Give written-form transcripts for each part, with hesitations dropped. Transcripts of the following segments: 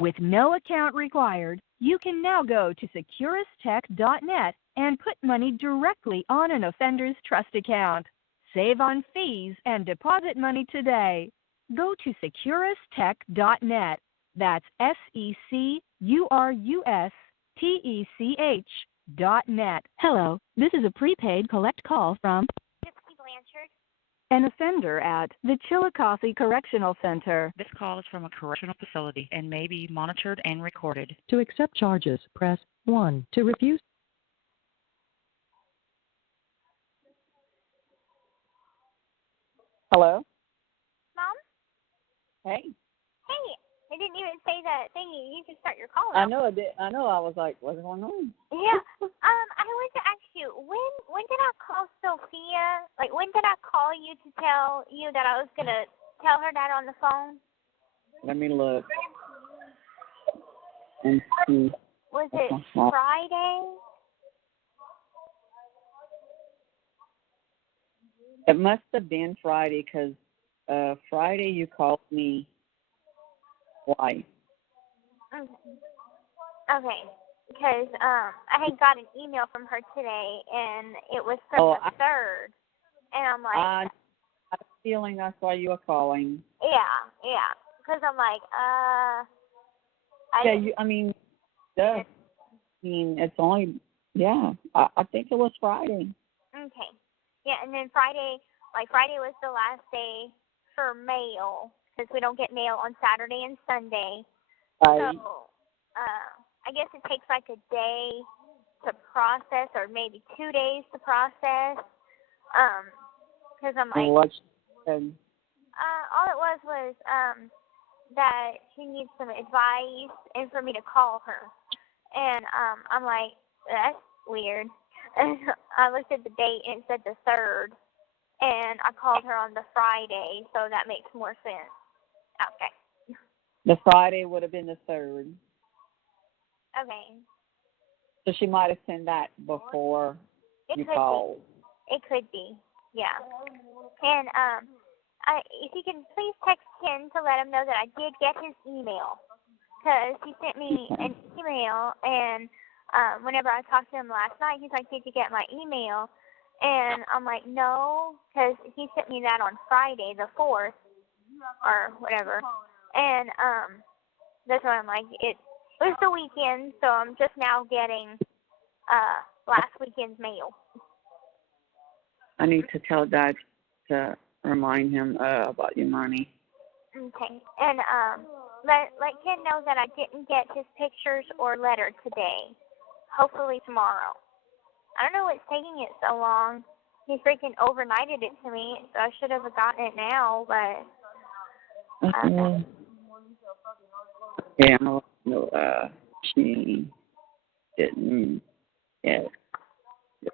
With no account required, you can now go to securustech.net and put money directly on an offender's trust account. Save on fees and deposit money today. Go to securustech.net. That's SECURUSTECH.net. Hello, this is a prepaid collect call from Gypsy Blanchard. an offender at the Chillicothe Correctional Center. This call is from a correctional facility and may be monitored and recorded. To accept charges, press 1. To refuse. Hello? Mom? Hey. Hey, I didn't even say that thingy. You can start your call I now. know it did. I know. I was like, what's going on? Yeah. I wanted to ask you, when did I call Sophia? Like, when did I call you to tell you that I was going to tell her that on the phone? Let me look and see. Was it Friday? It must have been Friday because Friday you called me twice. Okay. Because I had got an email from her today, and it was from the 3rd. And I'm like... I have a feeling that's why you were calling. Yeah. Because I'm like, it's only, I think it was Friday. Okay. Yeah, and then Friday was the last day for mail, because we don't get mail on Saturday and Sunday. Right. So, I guess it takes like a day to process, or maybe 2 days to process. Because I'm like, all it was that she needs some advice and for me to call her. And I'm like, that's weird. And I looked at the date and it said the 3rd. And I called her on the Friday, so that makes more sense. Okay. The Friday would have been the 3rd. Okay. So she might have sent that before you called. It could be, yeah. And if you can please text Ken to let him know that I did get his email, because he sent me an email, and whenever I talked to him last night, he's like, "Did you get my email?" And I'm like, "No," because he sent me that on Friday, the 4th, or whatever. And that's why I'm like, it was the weekend, so I'm just now getting last weekend's mail. I need to tell Dad to remind him about your money. Okay. And let Ken know that I didn't get his pictures or letter today. Hopefully tomorrow. I don't know what's taking it so long. He freaking overnighted it to me, so I should have gotten it now, but... Yeah, no, she didn't get the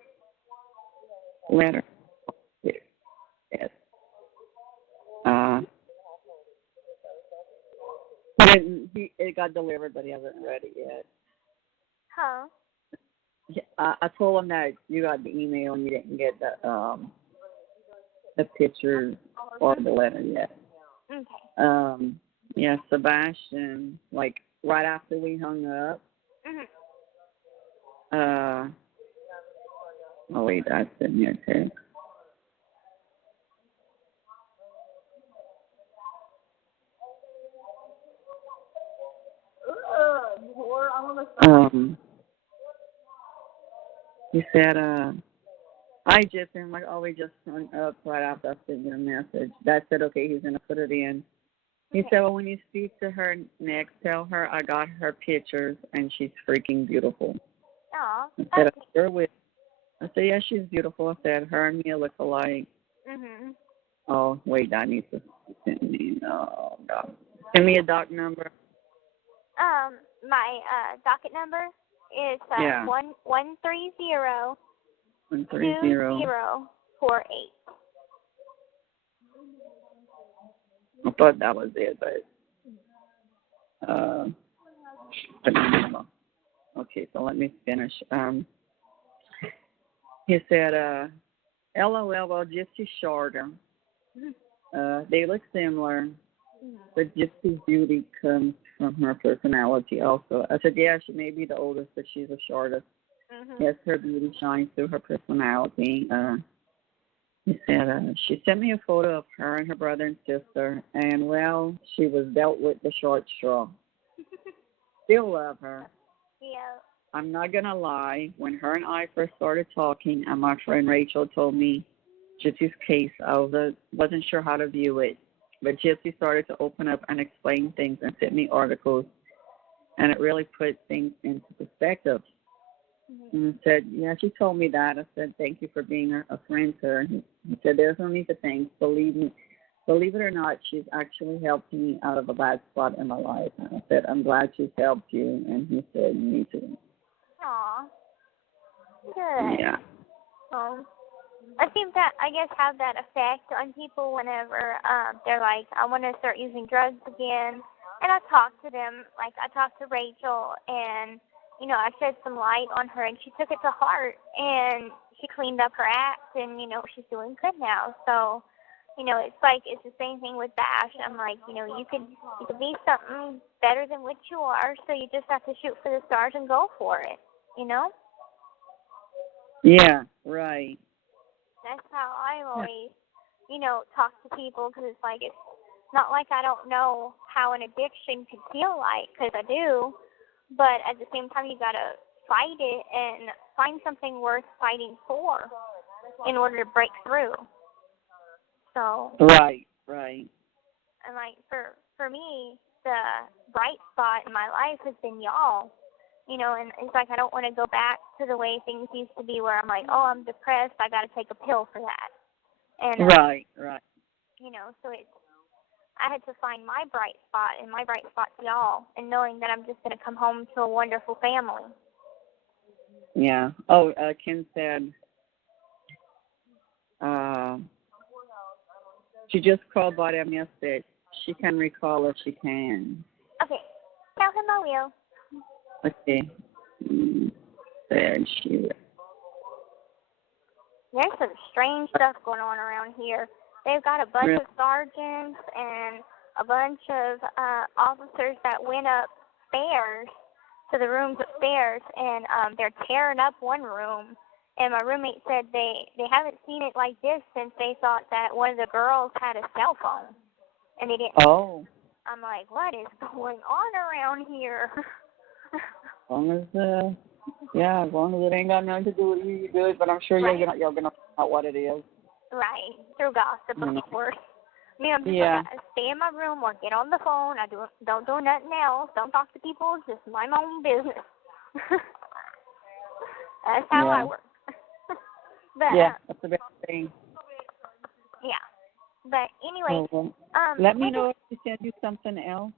letter. Yes. It got delivered, but he hasn't read it yet. Huh? I told him that you got the email and you didn't get the picture or the letter yet. Okay. Yeah, Sebastian, like right after we hung up. Mhm. Oh wait, that's in here too. He said, I just, and like, oh, we just hung up right after I sent you a message. Dad said, okay, he's going to put it in. He said, well, when you speak to her next, tell her I got her pictures and she's freaking beautiful. Aw. I said, I sure will. I said, yeah, she's beautiful. I said, her and me look alike. Mhm. Oh, wait, I need to send me, oh, God. Send me a doc number. My docket number is 130 2048. I thought that was it, but okay, so let me finish. He said, LOL, well, just shorter. They look similar. but Gypsy's beauty comes from her personality also. I said, yeah, she may be the oldest, but she's the shortest. Yes, her beauty shines through her personality. He said, she sent me a photo of her and her brother and sister, and, well, she was dealt with the short straw. Still love her. Yeah. I'm not going to lie. When her and I first started talking, and my friend Rachel told me Gypsy's case, I wasn't sure how to view it. But Gypsy started to open up and explain things and sent me articles, and it really put things into perspective. And I said, yeah, she told me that. I said, thank you for being a friend to her. He said, there's no need to thank. Believe it or not, she's actually helped me out of a bad spot in my life. And I said, I'm glad she's helped you. And he said, me too. Aw. Good. Yeah. I think that, I guess, have that effect on people whenever they're like, I want to start using drugs again. And I talked to them, like I talked to Rachel, and, you know, I shed some light on her, and she took it to heart, and she cleaned up her act, and, you know, she's doing good now. So, you know, it's like, it's the same thing with Bash. I'm like, you know, you could be something better than what you are, so you just have to shoot for the stars and go for it, you know? Yeah, right. That's how I always, you know, talk to people, because it's like, it's not like I don't know how an addiction can feel like, because I do, but at the same time, you got to fight it and find something worth fighting for in order to break through. So. Right. And, like, for me, the bright spot in my life has been y'all. You know, and it's like I don't want to go back to the way things used to be where I'm like, oh, I'm depressed, I got to take a pill for that. And Right. You know, so I had to find my bright spot, and my bright spot's y'all, and knowing that I'm just going to come home to a wonderful family. Yeah. Oh, Ken said she just called by them yesterday. She can recall if she can. Okay. Tell him I will. Okay. Said she will. There's some strange stuff going on around here. They've got a bunch of sergeants and a bunch of officers that went upstairs to the rooms upstairs, and they're tearing up one room. And my roommate said they haven't seen it like this since they thought that one of the girls had a cell phone, and they didn't. Oh. I'm like, what is going on around here? As long as it ain't got nothing to do with you, you're good. But I'm sure you're gonna find out what it is. Right, through gossip, of course. Me, I'm just like, stay in my room or get on the phone. I don't do nothing else. Don't talk to people. Just mind my own business. That's how I work. But, that's the best thing. Yeah. But anyway, let me know if she sends you something else.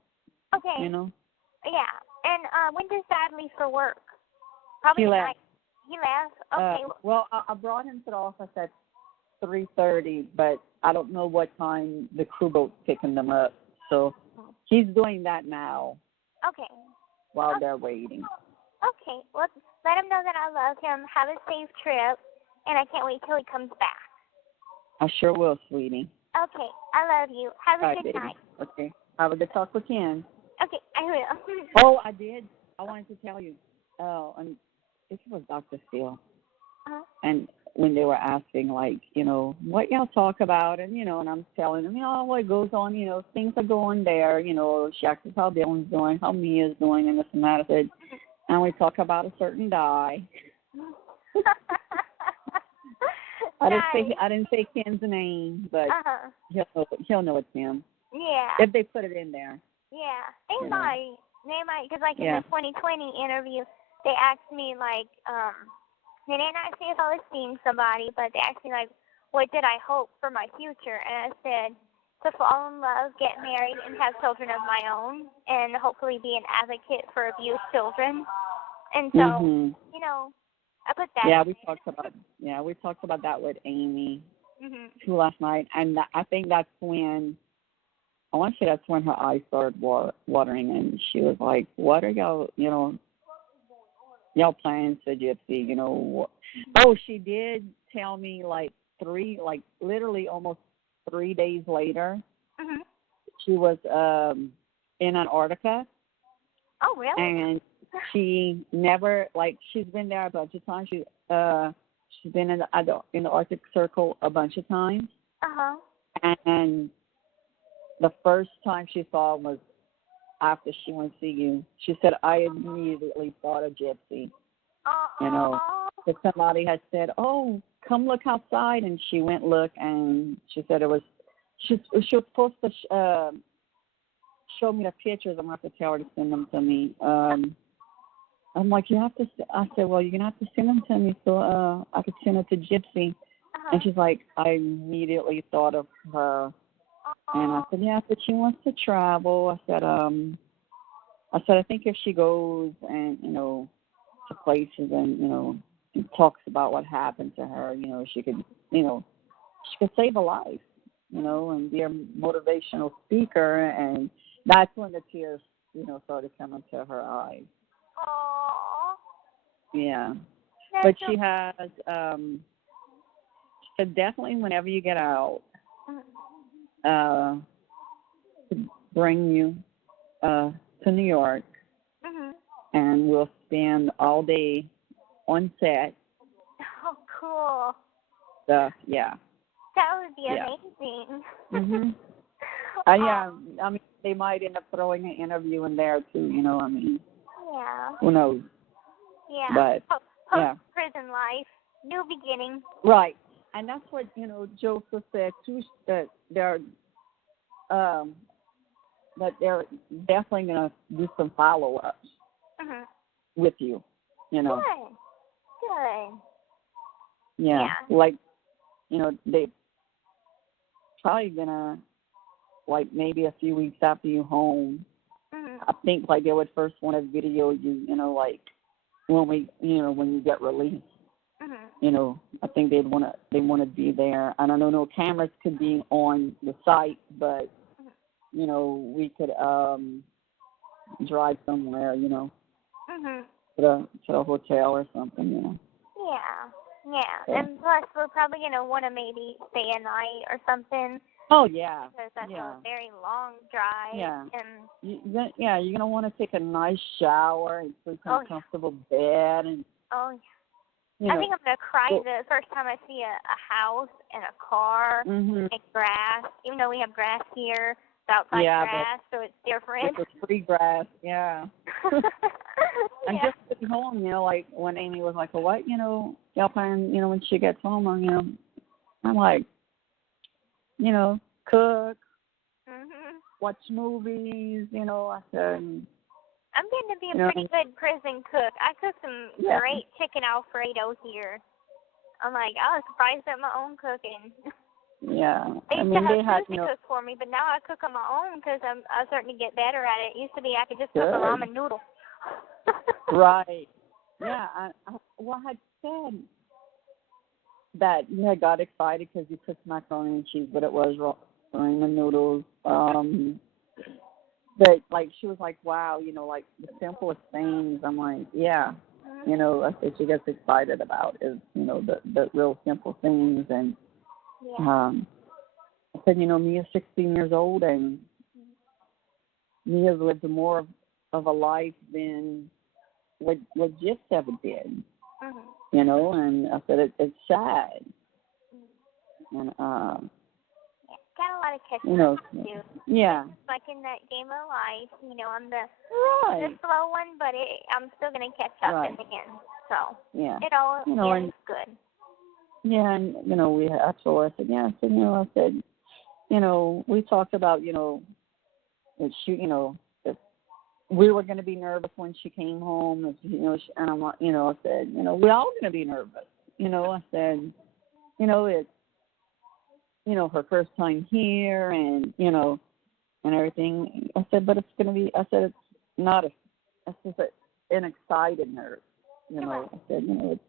Okay. You know. Yeah. And when does Dad leave for work? Probably he tonight. left. He left? Okay. Well, I brought him to the office at 3:30, but I don't know what time the crew boat's picking them up. So he's doing that now. Okay. While they're waiting. Okay. Well, let him know that I love him. Have a safe trip, and I can't wait till he comes back. I sure will, sweetie. Okay. I love you. Have a good night. Okay. Have a good talk with Ken. Okay, I will. Oh, I did. I wanted to tell you. Oh, and this was Dr. Steele. And when they were asking, like, you know, what y'all talk about, and, you know, and I'm telling them, you know, what goes on, you know, things are going there, you know, she asks how Dylan's doing, how Mia's doing, and this and that. I said, and we talk about a certain guy. I didn't say Ken's name, but he'll know it's him. Yeah. If they put it in there. Yeah, they might, because like in the 2020 interview, they asked me like, they didn't ask me if I was seeing somebody, but they asked me like, what did I hope for my future? And I said, to fall in love, get married, and have children of my own, and hopefully be an advocate for abused children. And so, you know, I put that. Yeah, we talked about that with Amy too last night, and I think that's when. I want to say that's when her eyes started watering, and she was like, what are y'all, you know, y'all plans for Gypsy, you know? Oh, she did tell me literally almost 3 days later, she was in Antarctica, Oh, really? and she never, like, she's been there a bunch of times. She's been in the Arctic Circle a bunch of times, Uh-huh. and the first time she saw him was after she went to see you. She said, I immediately thought of Gypsy. You know, because somebody had said, oh, come look outside, and she went look, and she said it was, she was supposed to show me the pictures. I'm going to have to tell her to send them to me. I'm like, you have to, I said, well, you're going to have to send them to me so I could send it to Gypsy. Uh-huh. And she's like, I immediately thought of her. And I said, yeah, but she wants to travel. I said, I think if she goes and, you know, to places and, you know, and talks about what happened to her, you know, she could, you know, she could save a life, you know, and be a motivational speaker. And that's when the tears, you know, started coming to her eyes. Aww. Yeah. That's But so she has, she said definitely whenever you get out, to bring you to New York, and we'll spend all day on set. Oh, cool. Yeah. That would be Yeah. amazing. Mhm. Yeah. I mean, they might end up throwing an interview in there too. You know, I mean, Yeah. who knows? Yeah. But yeah. Post-prison life. New beginning. Right. And that's what, you know, Joseph said too, that they're definitely going to do some follow-ups with you, you know. Good. Yeah. Yeah. Like, you know, they probably going to, like, maybe a few weeks after you home, I think, like, they would first want to video you, you know, like, when you get released. You know, I think they want to be there. I don't know, no cameras could be on the site, but you know, we could drive somewhere, you know, to the hotel or something, you know. Yeah. And plus, we're probably gonna want to maybe stay a night or something. Oh yeah. Because that's a very long drive. Yeah. And you're gonna want to take a nice shower and sleep in a comfortable bed and. You know, I think I'm going to cry the first time I see a house and a car and grass. Even though we have grass here, it's outside grass, so it's different. It's free grass, yeah. And just sitting home, you know, like when Amy was like, well, what, you know, y'all plan, you know, when she gets home, you know, I'm like, you know, cook, watch movies, you know, I said. I'm getting to be a pretty good prison cook. I cook some great chicken Alfredo here. I'm like, I was surprised at my own cooking. Yeah. They used to have Kristy cook for me, but now I cook on my own because I'm starting to get better at it. It used to be I could just cook a ramen noodle. Right. Yeah. I had said that you had got excited because you cooked macaroni and cheese, but it was ramen noodles. But, like, she was like, wow, you know, like, the simplest things. I'm like, yeah. You know, that's what she gets excited about is, you know, the real simple things. And I said, you know, Mia's 16 years old, and Mia's lived more of a life than what Gypsy ever did. You know, and I said, it's sad. And, got a lot of catching you know, up to do. Yeah. Like in that game of life, you know, I'm the slow one, but I'm still going to catch up in the end. So it all is good. Yeah, and, you know, I told her, I said, you know, I said, you know, we talked about, you know, that she, you know, if we were going to be nervous when she came home, if, you know, and I'm, you know, I said, you know, we're all going to be nervous. You know, I said, you know, it's, you know, her first time here and, you know, and everything. I said, but it's going to be, I said, it's not it's just an excited nerve. You know, I said, you know, it's,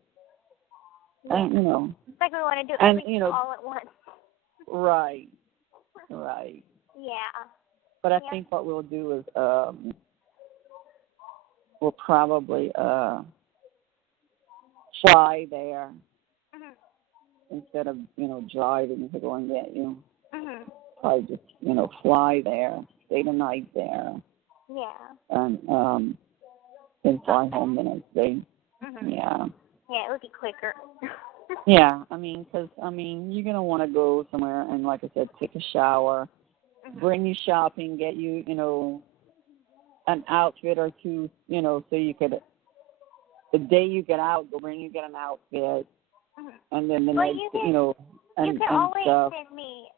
and, you know. It's like we want to do everything all at once. Right. Yeah. But I think what we'll do is we'll probably fly there instead of, you know, driving to go and get you. probably just, fly there, stay the night there, Yeah. and then fly home the next day. Mhm. Yeah. Yeah, it would be quicker. Yeah, because you're going to want to go somewhere and, like I said, take a shower, bring you shopping, get you, an outfit or two, so you could, the day you get out, they'll bring you get an outfit, and then the next, you can and always stuff. send me,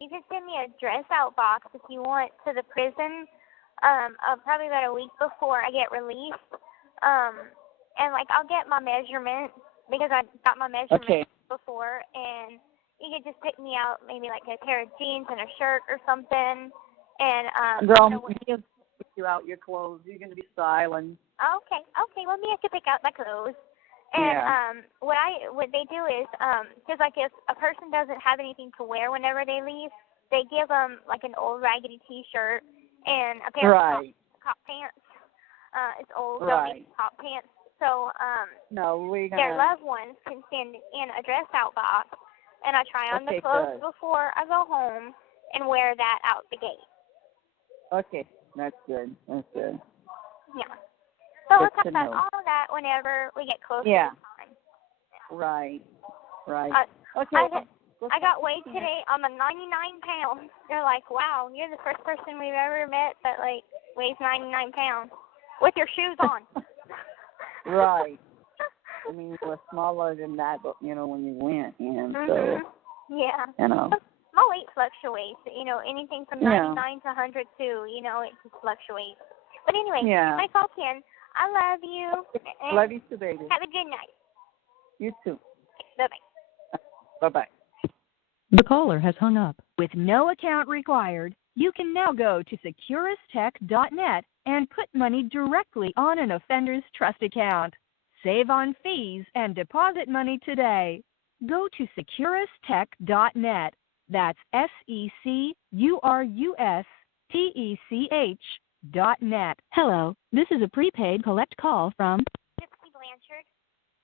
you can send me a dress out box if you want to the prison, probably about a week before I get released, and like I'll get my measurements because I got my measurements before, and you could just pick me out maybe like a pair of jeans and a shirt or something, and Girl, me and pick you out your clothes. You're going to be styling. Okay, well, me, I could pick out my clothes. And what they do is, because like if a person doesn't have anything to wear whenever they leave, they give them like an old raggedy T-shirt and a pair of cop pants. It's old, cop pants. So their loved ones can send in a dress out box, and I try on the clothes before I go home and wear that out the gate. Okay, that's good. Yeah. So we'll talk about all of that whenever we get closer to time. Right. Okay. I got weighed today. I'm 99 pounds. They're like, wow, you're the first person we've ever met that like weighs 99 pounds with your shoes on. Right. You were smaller than that, but when you went in, so yeah. My weight fluctuates. Anything from 99 to 102. It just fluctuates. But anyway, my call in. I love you. Love you too, baby. Have a good night. You too. Bye-bye. Bye-bye. The caller has hung up. With no account required, you can now go to securustech.net and put money directly on an offender's trust account. Save on fees and deposit money today. Go to securustech.net. That's SECURUSTECH.net. Hello, this is a prepaid collect call from Gypsy Blanchard.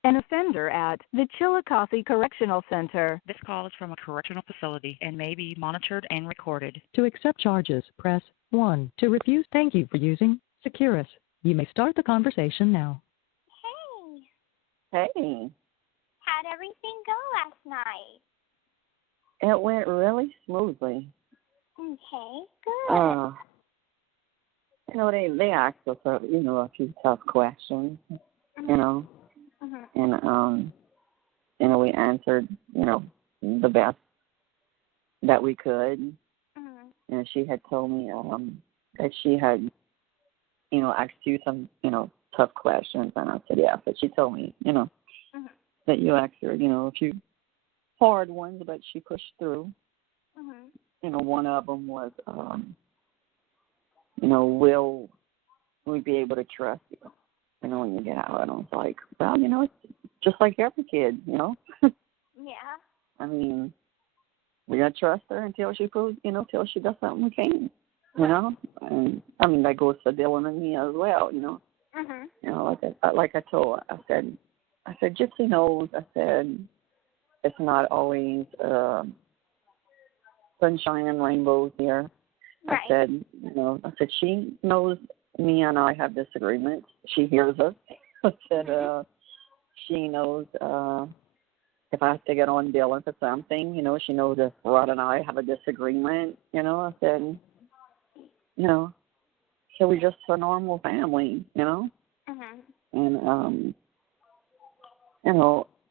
an offender at the Chillicothe Correctional Center. This call is from a correctional facility and may be monitored and recorded. To accept charges, press 1. To refuse, thank you for using Securus. You may start the conversation now. Hey. Hey. How'd everything go last night? It went really smoothly. Okay, good. They asked us, a few tough questions, and we answered, the best that we could. And she had told me that she had, asked you some, tough questions, and I said, yeah. But she told me, that you asked her, a few hard ones, but she pushed through. One of them was, will we be able to trust you, when you get out? And I was like, well, it's just like every kid, Yeah. We're going to trust her until she proves, till she does something we can't, And, that goes for Dylan and me as well, Like I told her, I said, Gypsy knows, I said, it's not always sunshine and rainbows here. Right. I said, she knows me and I have disagreements. She hears us. I said, she knows if I have to get on Dylan for something, she knows if Rod and I have a disagreement, I said, so we're just a normal family, And,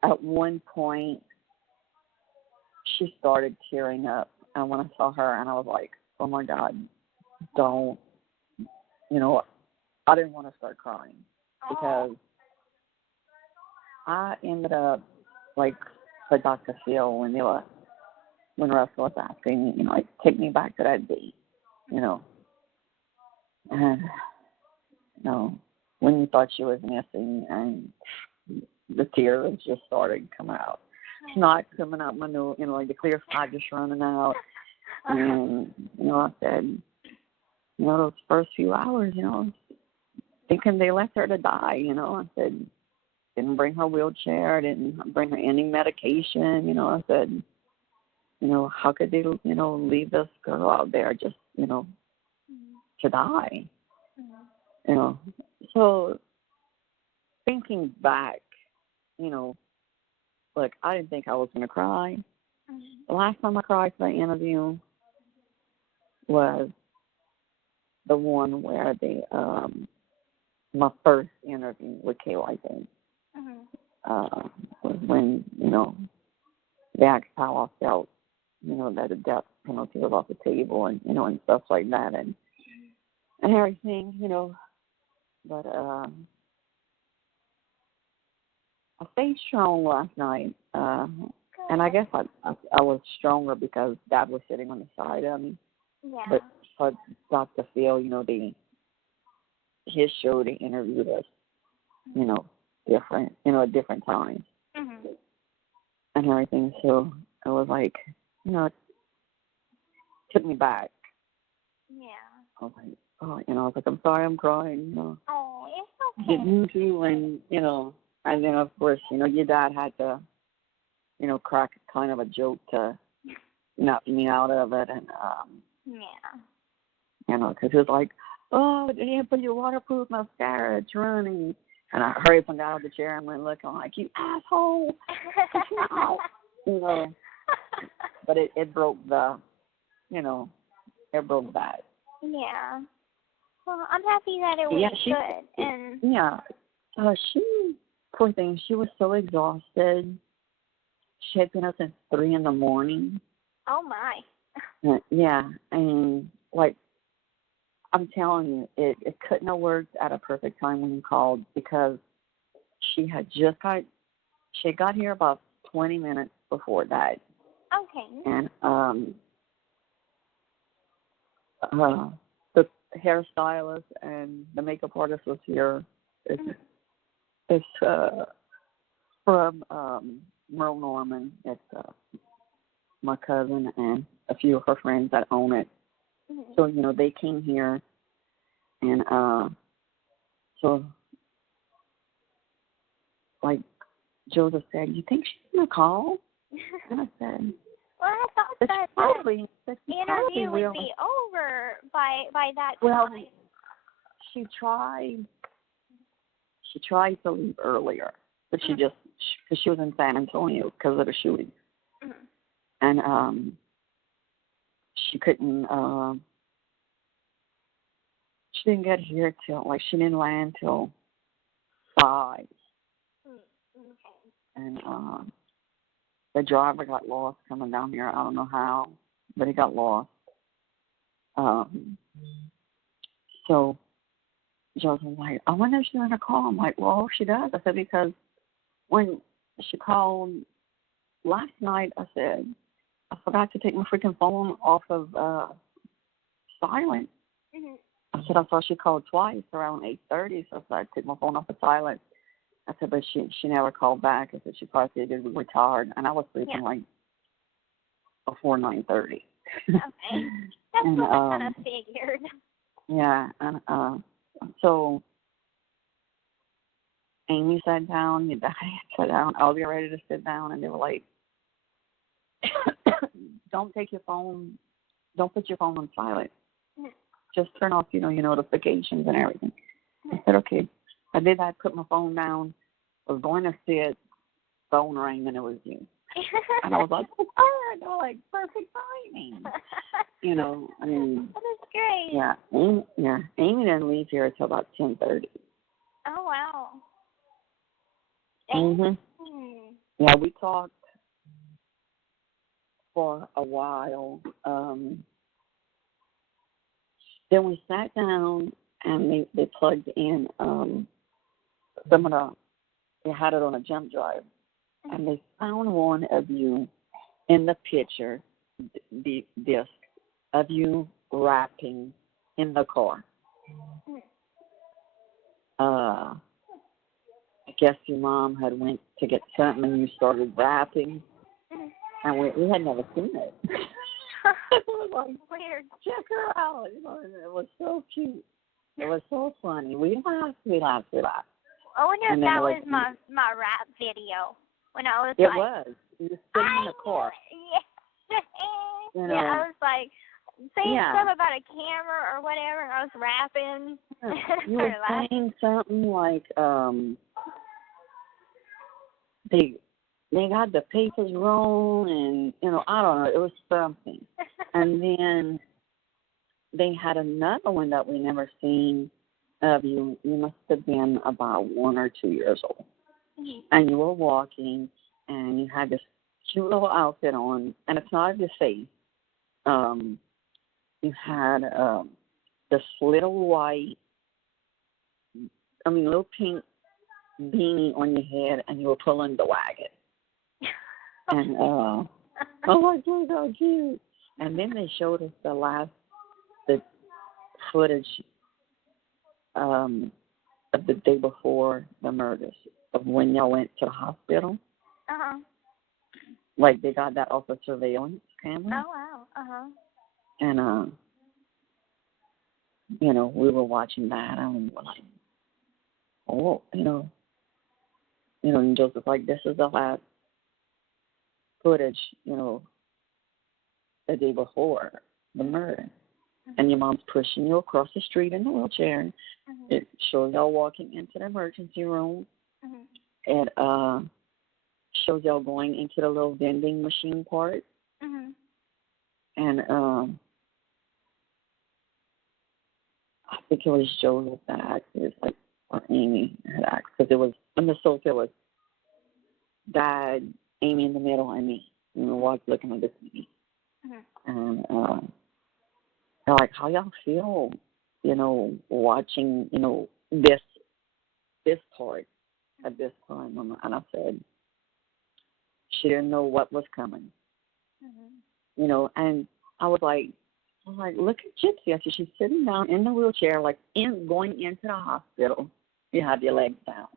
at one point, she started tearing up. And when I saw her, and I was like, oh, my God, don't, I didn't want to start crying because I ended up, like Dr. Phil, when Russ was asking me, take me back to that date, And, when you thought she was missing, and the tears just started to come out. Snot coming out my nose, like the clear snot just running out. And, I said, those first few hours, thinking they left her to die, I said, didn't bring her wheelchair, didn't bring her any medication, I said, how could they, leave this girl out there just, to die? So thinking back, look, I didn't think I was going to cry. The last time I cried for the interview was the one where my first interview with KYC. Was when, they asked how I felt, that the death penalty was off the table and, and stuff like that and everything, But I stayed strong last night. And I guess I was stronger because Dad was sitting on the side of me. Yeah. But for Dr. Phil, his show, they interviewed us, different, at different times and everything. So it was like, it took me back. Yeah. I was like, I was like, I'm sorry, I'm crying. Oh, it's okay. Didn't you? And and then of course, your dad had to, crack kind of a joke to knock me out of it, and yeah. Because he was like, oh, you didn't put your waterproof mascara, it's running. And I hurried up and got out of the chair and went looking like, you asshole, get you out. But it broke the, it broke that. Yeah. Well, I'm happy that it was good. And she, poor thing, she was so exhausted. She had been up since 3 in the morning. Oh my. Yeah, and like I'm telling you, it couldn't have worked at a perfect time when you called because she had got here about 20 minutes before that. Okay. And the hairstylist and the makeup artist was here. It's from Merle Norman. It's my cousin and a few of her friends that own it. So, they came here and so like Joseph said, you think she's gonna call? And I said, well, I thought that the interview would be over by that time. Well, she tried to leave earlier, but she just, because she was in San Antonio because of the shooting. And she couldn't, she didn't get here till, she didn't land till 5. And the driver got lost coming down here. I don't know how, but he got lost. So Joe's like, I wonder if she's going to call. I'm like, well, she does. I said, because when she called last night, I said, I forgot to take my freaking phone off of silent. I said, I saw she called twice around 8:30, so I took my phone off of silent. I said, but she never called back. I said, she probably figured we were tired, and I was sleeping before 9:30. Okay. That's what I kind of figured. Yeah, and so Amy sat down, your dad sat down, I was getting ready to sit down, and they were like, don't put your phone on silent. Just turn off, your notifications and everything. I said, okay. I did that, put my phone down, was going to sit, phone rang, and it was you. And I was like, oh, they're like, perfect timing. I mean. That is great. Yeah. Amy didn't leave here until about 10:30. Oh, wow. Yeah, we talked for a while. Then we sat down and they plugged in some of they had it on a jump drive, and they found one of you in the picture, the disc of you rapping in the car. I guess your mom had went to get something and you started rapping, and we had never seen it. It was like, weird, check her out. And it was so cute. It was so funny. We laughed. I wonder if that was my rap video when I was It was. You were sitting in the car. Yeah. You know, yeah, I was like saying yeah. stuff about a camera or whatever, and I was rapping. You were saying something like, they got the papers wrong, and I don't know, it was something. And then they had another one that we never seen of you. You must have been about 1 or 2 years old, and you were walking, and you had this cute little outfit on, and it's not your face. You had this little little pink beanie on your head, and you were pulling the wagon. And oh my God, how cute! And then they showed us the footage of the day before the murders, of when y'all went to the hospital. Like they got that off of surveillance camera. Oh wow. And we were watching that, and we were like, oh, and Joseph's like, this is the last footage, the day before the murder. And your mom's pushing you across the street in the wheelchair. It shows y'all walking into the emergency room. It shows y'all going into the little vending machine part. And I think it was Joseph that asked, or Amy had asked, because it was, on the sofa it was Dad, Amy in the middle, and me. Was looking at the TV. And they're like, how y'all feel, watching, this part at this time? And I said, she didn't know what was coming. And I was like, look at Gypsy. I said, she's sitting down in the wheelchair, going into the hospital. You have your legs down.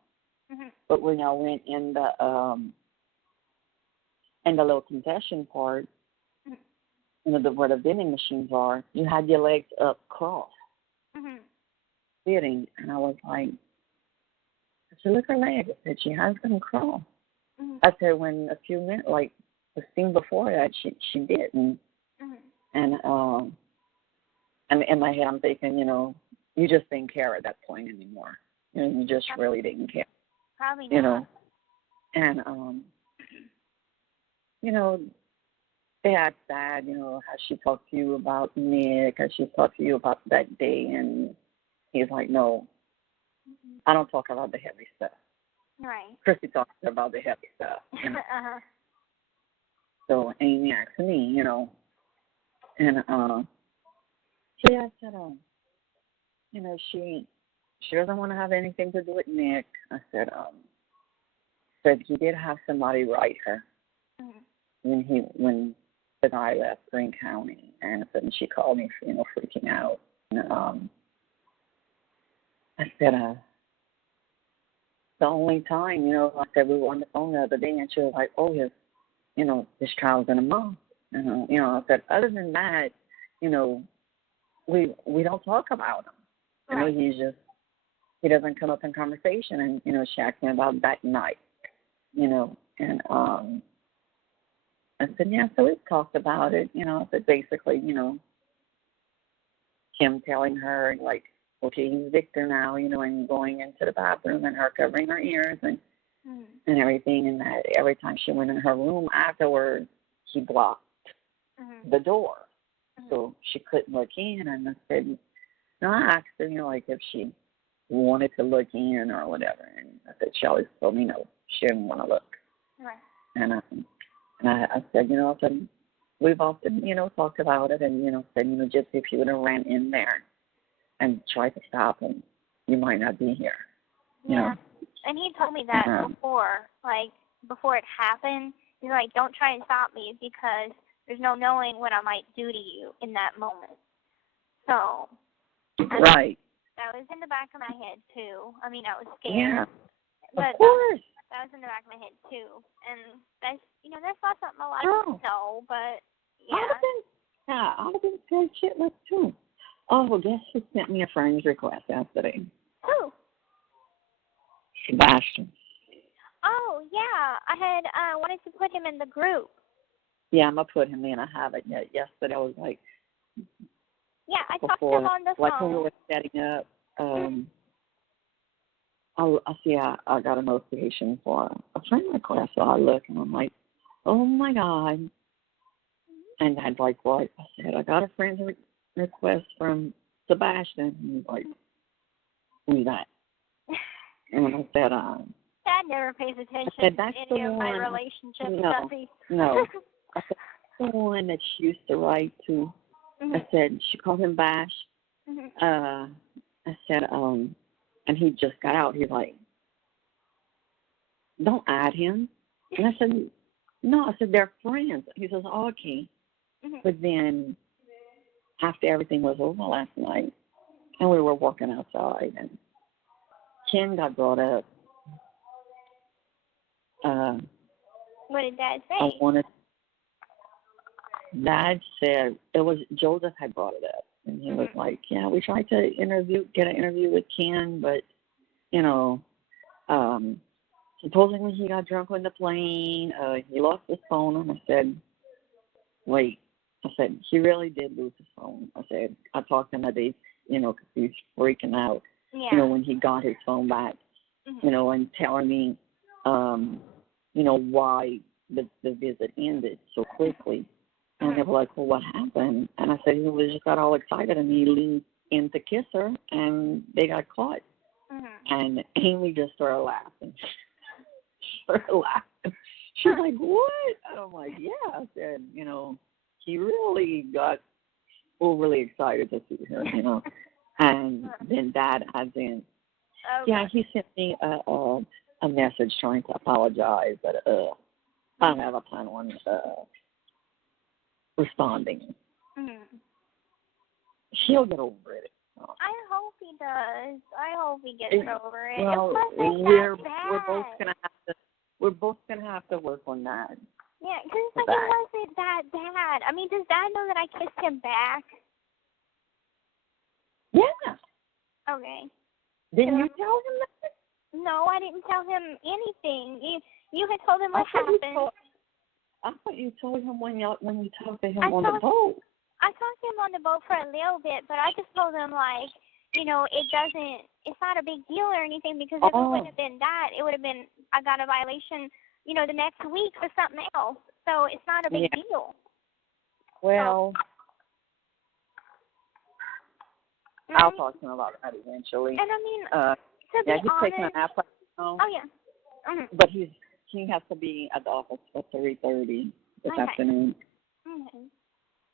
But when y'all went in the little concession part, where the vending machines are, you had your legs up crossed, sitting. And I was like, I said, look at her legs. I said, she has them crossed. I said, when a few minutes, the scene before that, she didn't. And in my head, I'm thinking, you just didn't care at that point anymore. You just really didn't care. Probably not. And they asked Dad, has she talked to you about Nick? Has she talked to you about that day? And he's like, no, I don't talk about the heavy stuff. Right. Kristy talks about the heavy stuff. So Amy asked me, and she asked her, she doesn't want to have anything to do with Nick. I said, he did have somebody write her when the guy left Greene County, and she called me, freaking out. And I said, the only time, I said, we were on the phone the other day, and she was like, oh, his child's in a month. I said, other than that, we don't talk about him. Right. He doesn't come up in conversation. And, she asked me about that night, and I said, yeah, so we've talked about it. I said, basically, him telling her, okay, he's Victor now, and going into the bathroom and her covering her ears and everything. And that every time she went in her room afterwards, he blocked the door. So she couldn't look in. And I said, no, I asked her, if she wanted to look in or whatever. And I said, she always told me no, she didn't want to look. Right. And I said, we've often, talked about it and, said, just if you would have ran in there and tried to stop him, you might not be here. Yeah. And he told me that before it happened. He's like, don't try and stop me because there's no knowing what I might do to you in that moment. So. Right. That was in the back of my head, too. I mean, I was scared. Yeah. But of course. That was in the back of my head, too. And that's, that's not something a lot of people know, but, yeah. I've been scared shitless, too. Oh, guess who sent me a friend's request yesterday? Who? Sebastian. Oh, yeah. I had wanted to put him in the group. Yeah, I'm gonna put him in. I haven't yet. Yesterday I was like, Yeah, I talked to before, him on the like when we phone. were setting up. I see I got a notification for a friend request. So I look and I'm like, oh my God. And Dad's like, what? I said, I got a friend request from Sebastian. And he's like, who's that? And I said, Dad never pays attention I said, that's to any the of my one. relationships, No, does he? no. I said, that's the one that she used to write to. I said, she called him Bash. I said, and he just got out. He's like, don't add him. And I said, no. I said, they're friends. He says, oh, okay. But then after everything was over last night, and we were walking outside, and Ken got brought up. What did Dad say? Dad said it was Joseph had brought it up, and he was like, "Yeah, we tried to get an interview with Ken, but supposedly he got drunk on the plane. He lost his phone." And I said, "Wait," I said, "He really did lose his phone." I said, "I talked to him today, because he's freaking out, when he got his phone back, and telling me, why the visit ended so quickly." And they were like, well, what happened? And I said, he just got all excited, and he leaned in to kiss her, and they got caught. And Amy just started laughing. She's like, what? And I'm like, yeah. I said, he really got overly excited to see her, And then Dad has in, he sent me a message trying to apologize, but I don't have a plan on responding. He'll get over it. I hope he does. I hope he gets over it. Well, we're both gonna have to work on that. Yeah, because it's like it wasn't that bad. I mean, does Dad know that I kissed him back? Yeah. Okay. Didn't you tell him that? No, I didn't tell him anything. You had told him what happened. I thought you told him when you talked to him on the boat. I talked to him on the boat for a little bit, but I just told him, like, it's not a big deal or anything, because if it wouldn't have been that, it would have been, I got a violation, the next week for something else. So it's not a big deal. Well, I'll talk to him about that eventually. And I mean, to be he's honest, taking a nap right now. Oh, yeah. But he has to be at the office at 3:30 this afternoon. Okay.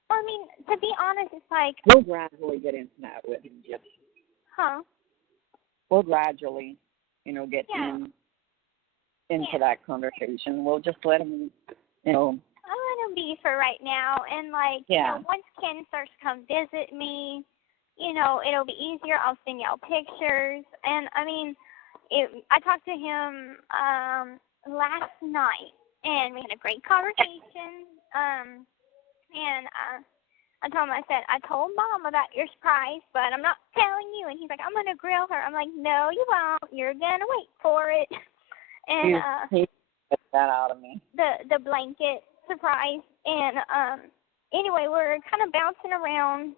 Well, I mean, to be honest, it's like... We'll gradually get into that with him, Gypsy. Huh? We'll gradually, get into that conversation. We'll just let him, I'll let him be for right now. And, once Ken starts to come visit me, it'll be easier. I'll send y'all pictures. And, I mean, I talked to him last night, and we had a great conversation. And I told him, I told Mom about your surprise, but I'm not telling you. And he's like, I'm going to grill her. I'm like, no, you won't. You're going to wait for it. And he took that out of me. The blanket surprise. And anyway, we're kind of bouncing around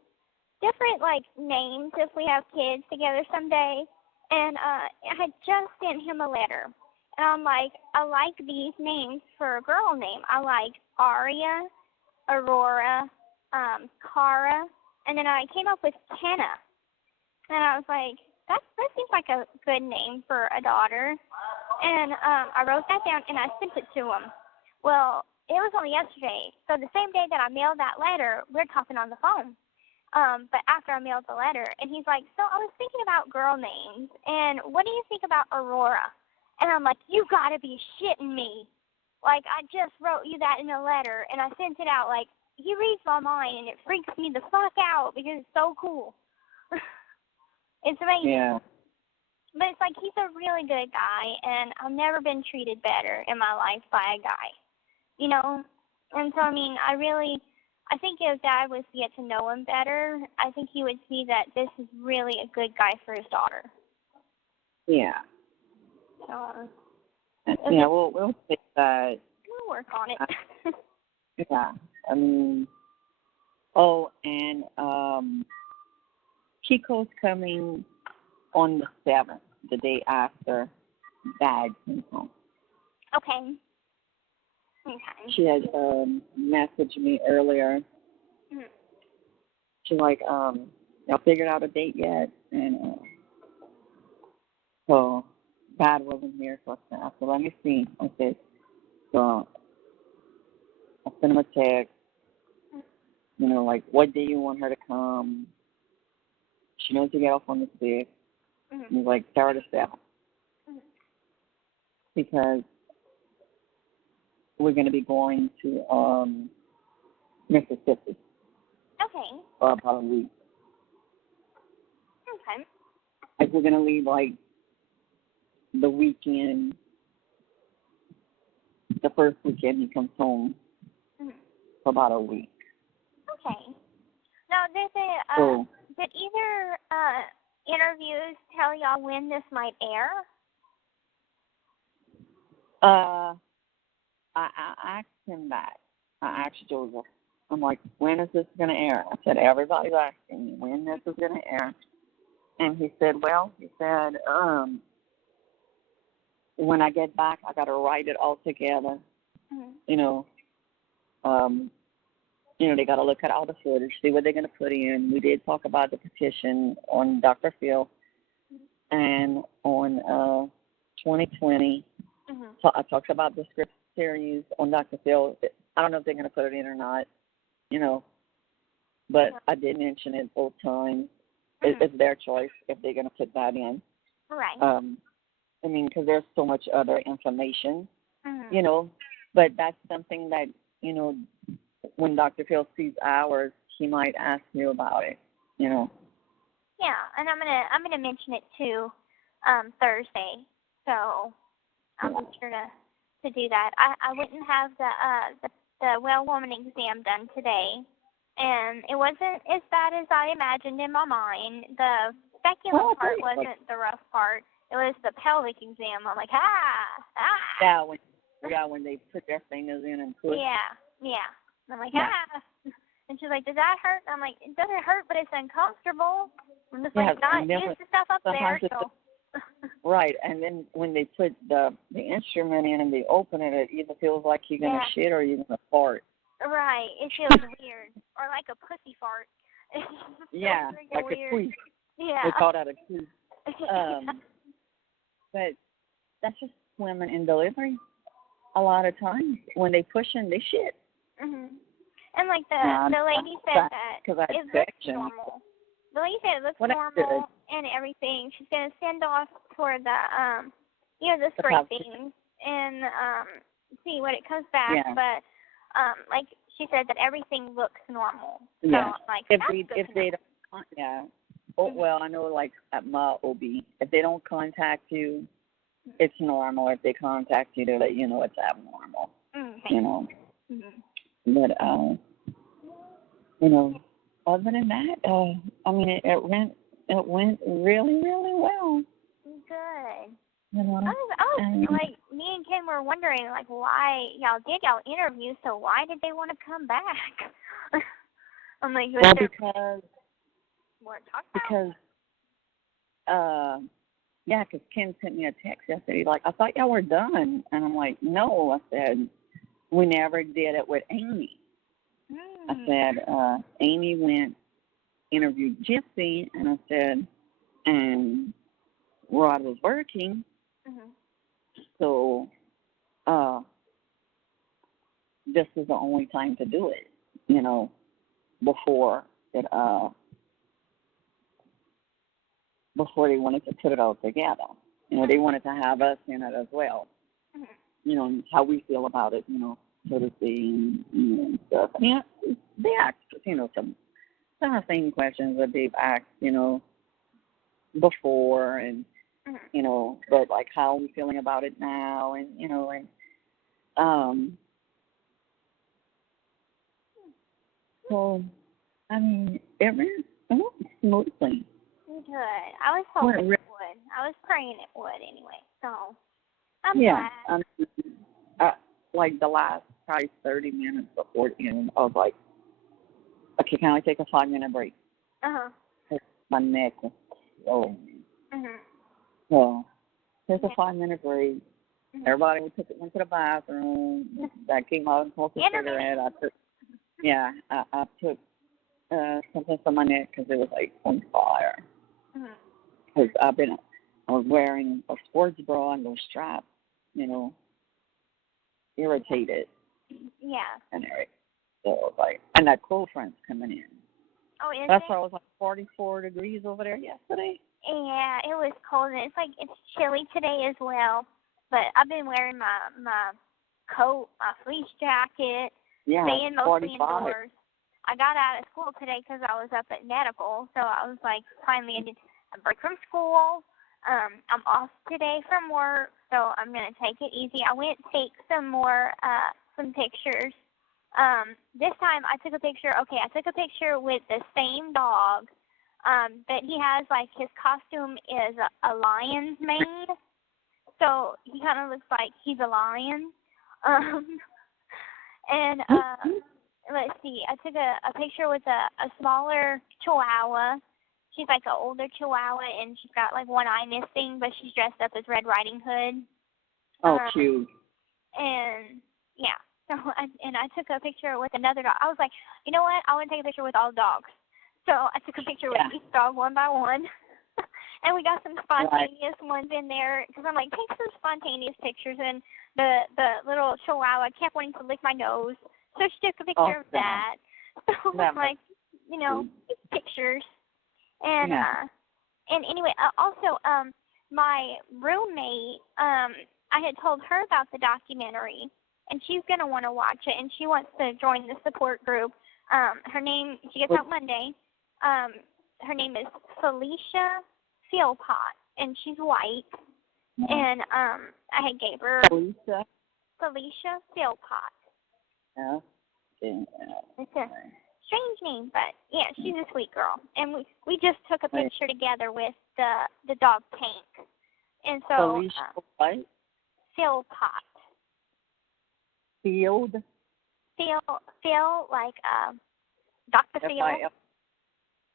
different, names if we have kids together someday. And I had just sent him a letter. And I'm like, I like these names for a girl name. I like Aria, Aurora, Cara, and then I came up with Kenna. And I was like, that seems like a good name for a daughter. And I wrote that down, and I sent it to him. Well, it was only yesterday. So the same day that I mailed that letter, we're talking on the phone. But after I mailed the letter, and he's like, so I was thinking about girl names, and what do you think about Aurora? And I'm like, you gotta be shitting me. I just wrote you that in a letter, and I sent it out. He reads my mind, and it freaks me the fuck out because it's so cool. It's amazing. Yeah. But it's he's a really good guy, and I've never been treated better in my life by a guy. And so, I mean, I think if Dad was to get to know him better, I think he would see that this is really a good guy for his daughter. Yeah. So, we'll take that. We'll work on it. Yeah. I mean, oh, and Chico's coming on the 7th, the day after Dad came home. Okay. Okay. She had messaged me earlier. Mhm. She's like, y'all figured out a date yet? And so Dad wasn't here, so I said, let me see. I said, so I sent him a text, you know, like, what day you want her to come? She knows to get off on the 6th. Mhm. And he's like, start at 7. Mhm. Because we're going to be going to Mississippi Okay. for about a week. Okay. Like, we're going to leave, like, the weekend, the first weekend he comes home Mhm. for about a week. Okay. Now, So, did either interviews tell y'all when this might air? I asked him that. I asked Joseph. I'm like, when is this going to air? I said, everybody's asking me when this is going to air. And he said, when I get back, I got to write it all together. Mhm. You know, they got to look at all the footage, see what they're going to put in. We did talk about the petition on Dr. Phil and on 2020. Mhm. So I talked about the script series on Dr. Phil. I don't know if they're going to put it in or not, you know, but I did mention it both times. Mhm. It's their choice if they're going to put that in. Right. I mean, because there's so much other information, Mhm. you know, but that's something that, you know, when Dr. Phil sees ours, he might ask you about it, you know. Yeah, and I'm gonna mention it too, Thursday. So I'll be sure to do that. I wouldn't have the well woman exam done today, and it wasn't as bad as I imagined in my mind. The speculum part wasn't the rough part. It was the pelvic exam. I'm like, Yeah, when they put their fingers in and push. Yeah. And I'm like, And she's like, does that hurt? And I'm like, it doesn't hurt, but it's uncomfortable. I'm just like, not used to stuff up there. So. Right, and then when they put the instrument in and they open it, it either feels like you're going to shit or you're going to fart. Right, it feels weird. Or like a pussy fart. Yeah, like weird. a queef. Yeah. We call that a queef. But that's just women in delivery. A lot of times when they push in, they shit. Mhm. And like the lady said that it looks normal. The lady said it looks normal and everything. She's gonna send off for the the scrapings and see what it comes back. Yeah. But like she said that everything looks normal. So Yeah. like if they don't, yeah. Oh, well, I know like at my OB, if they don't contact you, it's normal. If they contact you, they let you know it's abnormal. Okay. You know. Mm-hmm. But you know, other than that, I mean, it went really, really well. Good. You know. I was like, me and Kim were wondering like why y'all interview, so why did they want to come back? I'm like, because Ken sent me a text yesterday. Like, I thought y'all were done, and I'm like, no. I said, we never did it with Amy. I said, Amy interviewed Gypsy, and I said, and Rod was working, so this is the only time to do it, you know, before they wanted to put it all together. You know, they wanted to have us in it as well. You know, how we feel about it, you know, so to see and stuff. I mean, they asked, you know, some of the same questions that they've asked, you know, before, and you know, but like how are we feeling about it now, and you know, and so I mean, it went smoothly. Good. I was hoping it would. I was praying it would anyway. So I'm glad. Like the last probably 30 minutes before the end. I was like, okay, can I take a 5-minute break? Uh-huh. My neck was so. Mhm. So, there's a 5-minute break. Mhm. Everybody went to the bathroom. That came out and smoked a cigarette. I took something from my neck because it was like on fire. Because I was wearing a sports bra and those straps, irritated. Yeah. And everything. So it was like, and that cold front's coming in. Oh, is That's it? why it was like 44 degrees over there yesterday. Yeah, it was cold, and it's chilly today as well. But I've been wearing my coat, my fleece jacket, staying mostly 45. indoors. I got out of school today because I was up at medical, so I was like, finally, I did a break from school. I'm off today from work, so I'm gonna take it easy. I went to take some pictures. This time I took a picture. Okay, I took a picture with the same dog. But he has like his costume is a lion's mane, so he kind of looks like he's a lion. And let's see, I took a picture with a smaller Chihuahua. She's like an older Chihuahua, and she's got like one eye missing, but she's dressed up as Red Riding Hood. Oh, cute. And yeah, so I took a picture with another dog. I was like, you know what? I want to take a picture with all dogs. So I took a picture with each dog one by one. And we got some spontaneous ones in there because I'm like, take some spontaneous pictures. And the little Chihuahua kept wanting to lick my nose, so she took a picture of that. So I'm like, pictures. And and anyway, also my roommate, I had told her about the documentary, and she's gonna want to watch it, and she wants to join the support group. Her name, she gets out Monday. Her name is Felicia Philpott, and she's white. And I had gave her Felicia Philpott. Yeah. It's a strange name, but yeah, she's a sweet girl. And we just took a picture together with the dog Tank. And so Felicia what? Philpott. Phil like Dr. Phil. F-I-L.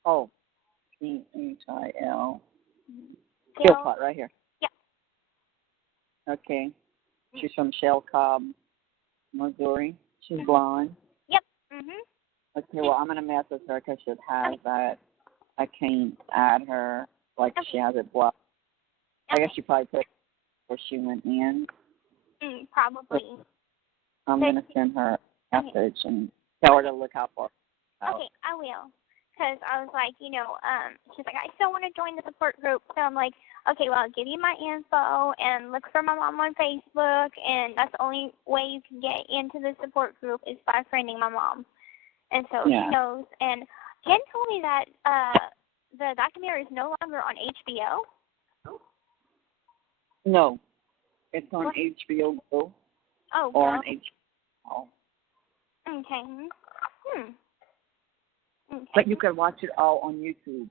Oh, P-H-I-L. Philpott, right here. Yeah. Okay. She's from Shell Cobb, Missouri. She's blonde. Yep. Mhm. Okay, well, I'm going to message her because she has that. I can't add her like she has it blocked. I guess she probably put it before she went in. Probably. I'm going to send her a message and tell her to look out for her. Okay, I will. Because I was like, she's like, I still want to join the support group. So I'm like, okay, well, I'll give you my info and look for my mom on Facebook. And that's the only way you can get into the support group is by friending my mom. And so she knows. And Jen told me that the documentary is no longer on HBO. No, it's on HBO Go. Oh, or on HBO. Okay. Okay. But you can watch it all on YouTube.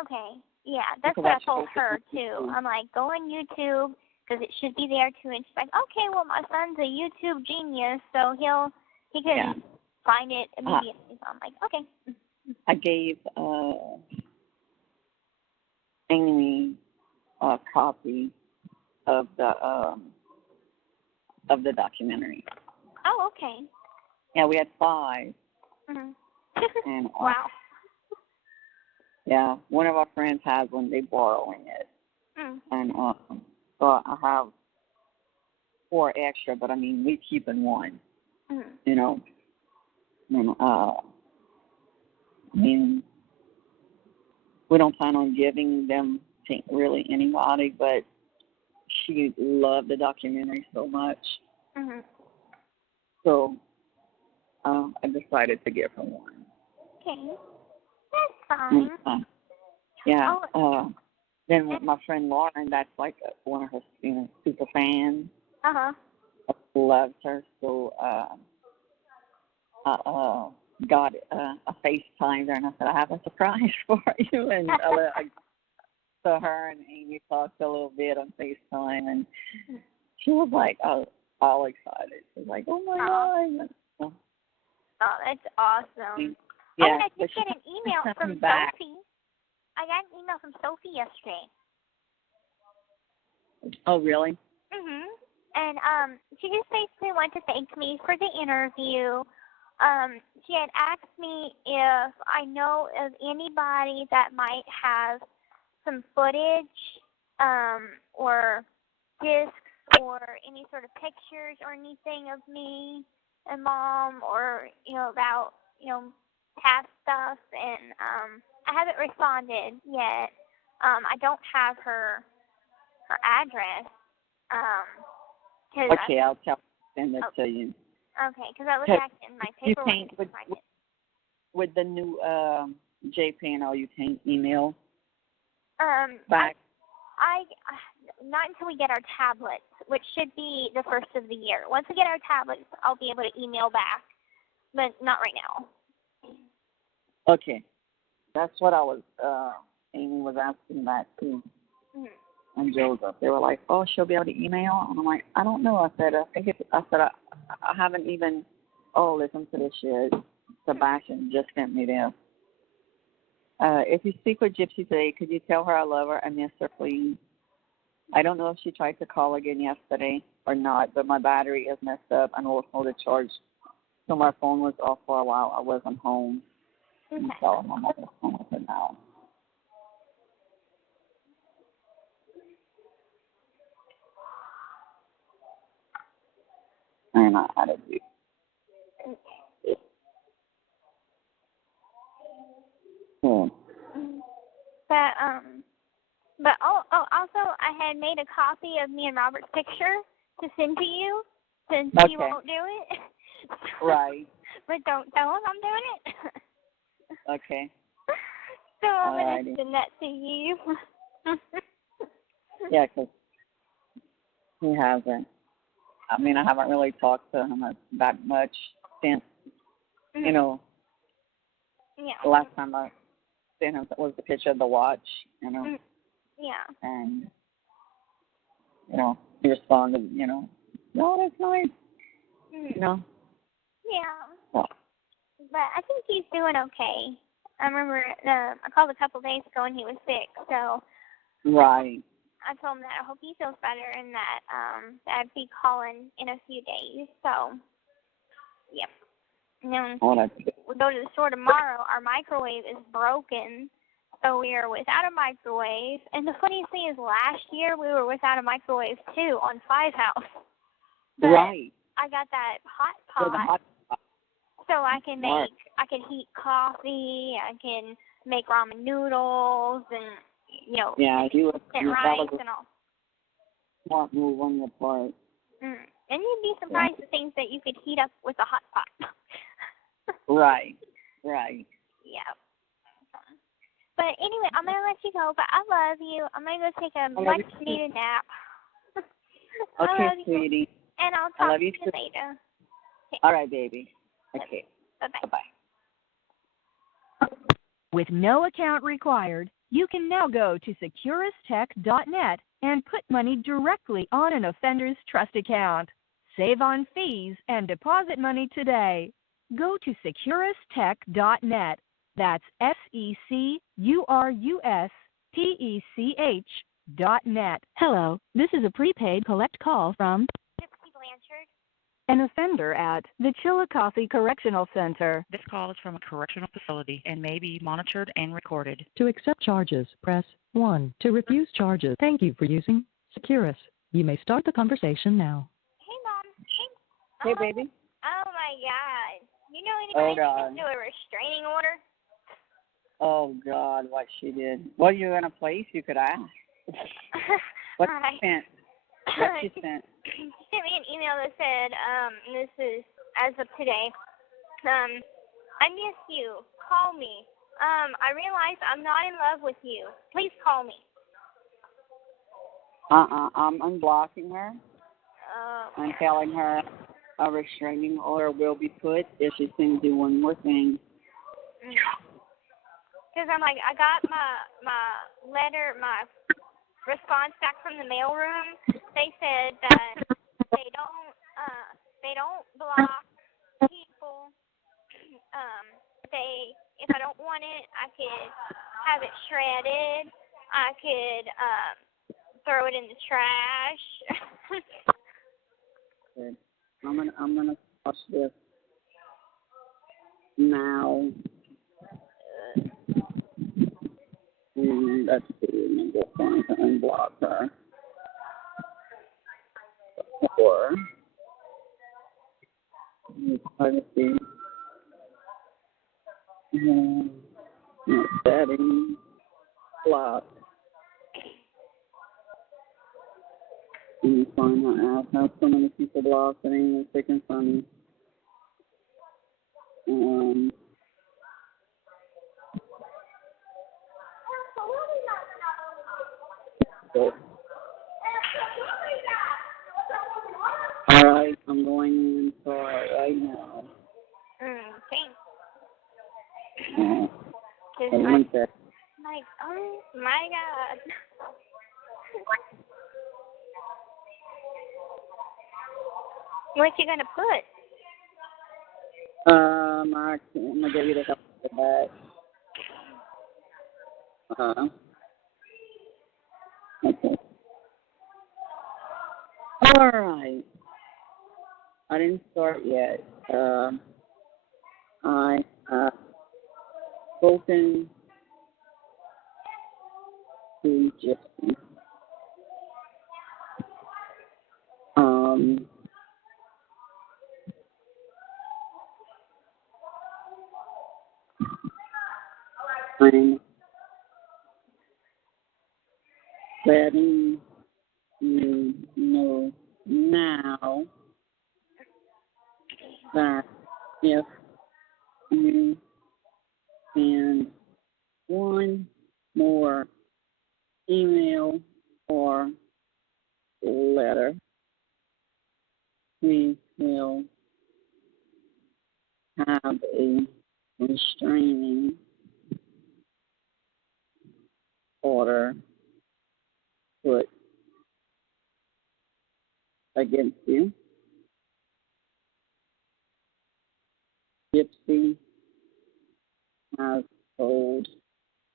Okay. Yeah, that's what I told her, too. I'm like, go on YouTube, because it should be there, too. And she's like, okay, well, my son's a YouTube genius, so he can find it immediately. So I'm like, okay. I gave Amy a copy of the documentary. Oh, okay. Yeah, we had 5. Mhm. And wow. Yeah, one of our friends has one. They're borrowing it. And so I have 4 extra, but I mean, we keeping one. And I mean, we don't plan on giving them to really anybody, but she loved the documentary so much. So I decided to give her one. Okay. That's fine. Yeah. Then with my friend Lauren, that's like one of her super fans. Loves her. So got a FaceTime there, and I said, I have a surprise for you. And so her and Amy talked a little bit on FaceTime, and she was like, oh, all excited. She's like, oh my God. So, Oh, that's awesome. yeah, oh, and I but did get an email sent from me back. Sophie. I got an email from Sophie yesterday. Oh, really? And she just basically wanted to thank me for the interview. She had asked me if I know of anybody that might have some footage, or discs or any sort of pictures or anything of me and Mom, or about past stuff. And I haven't responded yet. I don't have her address. Okay, I'll send it to you. Okay, because I looked back in my paperwork and with, find it. with the new J panel, you can email back. I not until we get our tablets, which should be the first of the year. Once we get our tablets, I'll be able to email back, but not right now. Okay, that's what I was. Amy was asking that too. And Joseph, they were like, "Oh, she'll be able to email." And I'm like, "I don't know." I said, I haven't even. Oh, listen to this shit. Sebastian just sent me this. If you speak with Gypsy today, could you tell her I love her and miss her, please? I don't know if she tried to call again yesterday or not, but my battery is messed up and will hold a charge. So my phone was off for a while. I wasn't home. Okay. And so I'm on the phone with her now. And I added you. But also I had made a copy of me and Robert's picture to send to you, since you won't do it. Right. But don't tell him I'm doing it. Okay. So I'm going to send that to you. Yeah, because he hasn't. I mean, I haven't really talked to him that much since, Yeah. the last time I sent him was the picture of the watch, Yeah. and, he responded, "No, that's nice," Yeah. So. But I think he's doing okay. I remember I called a couple days ago and he was sick, so Right. I told him that I hope he feels better and that I'd be calling in a few days. So, yep. And then we go to the store tomorrow. Our microwave is broken, so we are without a microwave. And the funniest thing is, last year we were without a microwave too on Five House. But Right. I got that hot For the pot, hot pot. so I can heat coffee. I can make ramen noodles and Yeah, instant that rice was and all. smart move on your part. And you'd be surprised the things that you could heat up with a hot pot. Right. Yeah. But anyway, I'm going to let you go, but I love you. I'm going to go take a much-needed nap. Okay, sweetie. And I'll talk to you too. later. Okay. All right, baby. Okay. Bye-bye. Bye-bye. With no account required, you can now go to securustech.net and put money directly on an offender's trust account. Save on fees and deposit money today. Go to securustech.net. That's SECURUSTECH.net. Hello, this is a prepaid collect call from Gypsy Blanchard. an offender at the Chillicothe Correctional Center. This call is from a correctional facility and may be monitored and recorded. To accept charges, press 1. To refuse charges, thank you for using Securus. You may start the conversation now. Hey, Mom. Hey, baby. Oh, my God. You know anybody that can do a restraining order? Oh, God, what she did. Well, you're in a place you could ask. What she sent? She sent me an email that said, this is as of today, I miss you. Call me. I realize I'm not in love with you. Please call me. I'm unblocking her. I'm telling her a restraining order will be put if she's going to do one more thing. Because I'm like, I got my letter, my response back from the mailroom. They said that they don't I'm gonna watch this now. Let's see, let me go find her and block her. Or privacy. Settings. Block. Let me find her app. Have so many people blocked. It ain't even freaking funny. So, all right, I'm going in for it right now. Thanks. One sec. Oh my God. What you gonna put? I'm gonna give you the help with that. Okay. All right. I didn't start yet. I have spoken to Gypsy. I'm letting you know now that if you send one more email or letter, we will have a restraining order put against you. Gypsy has told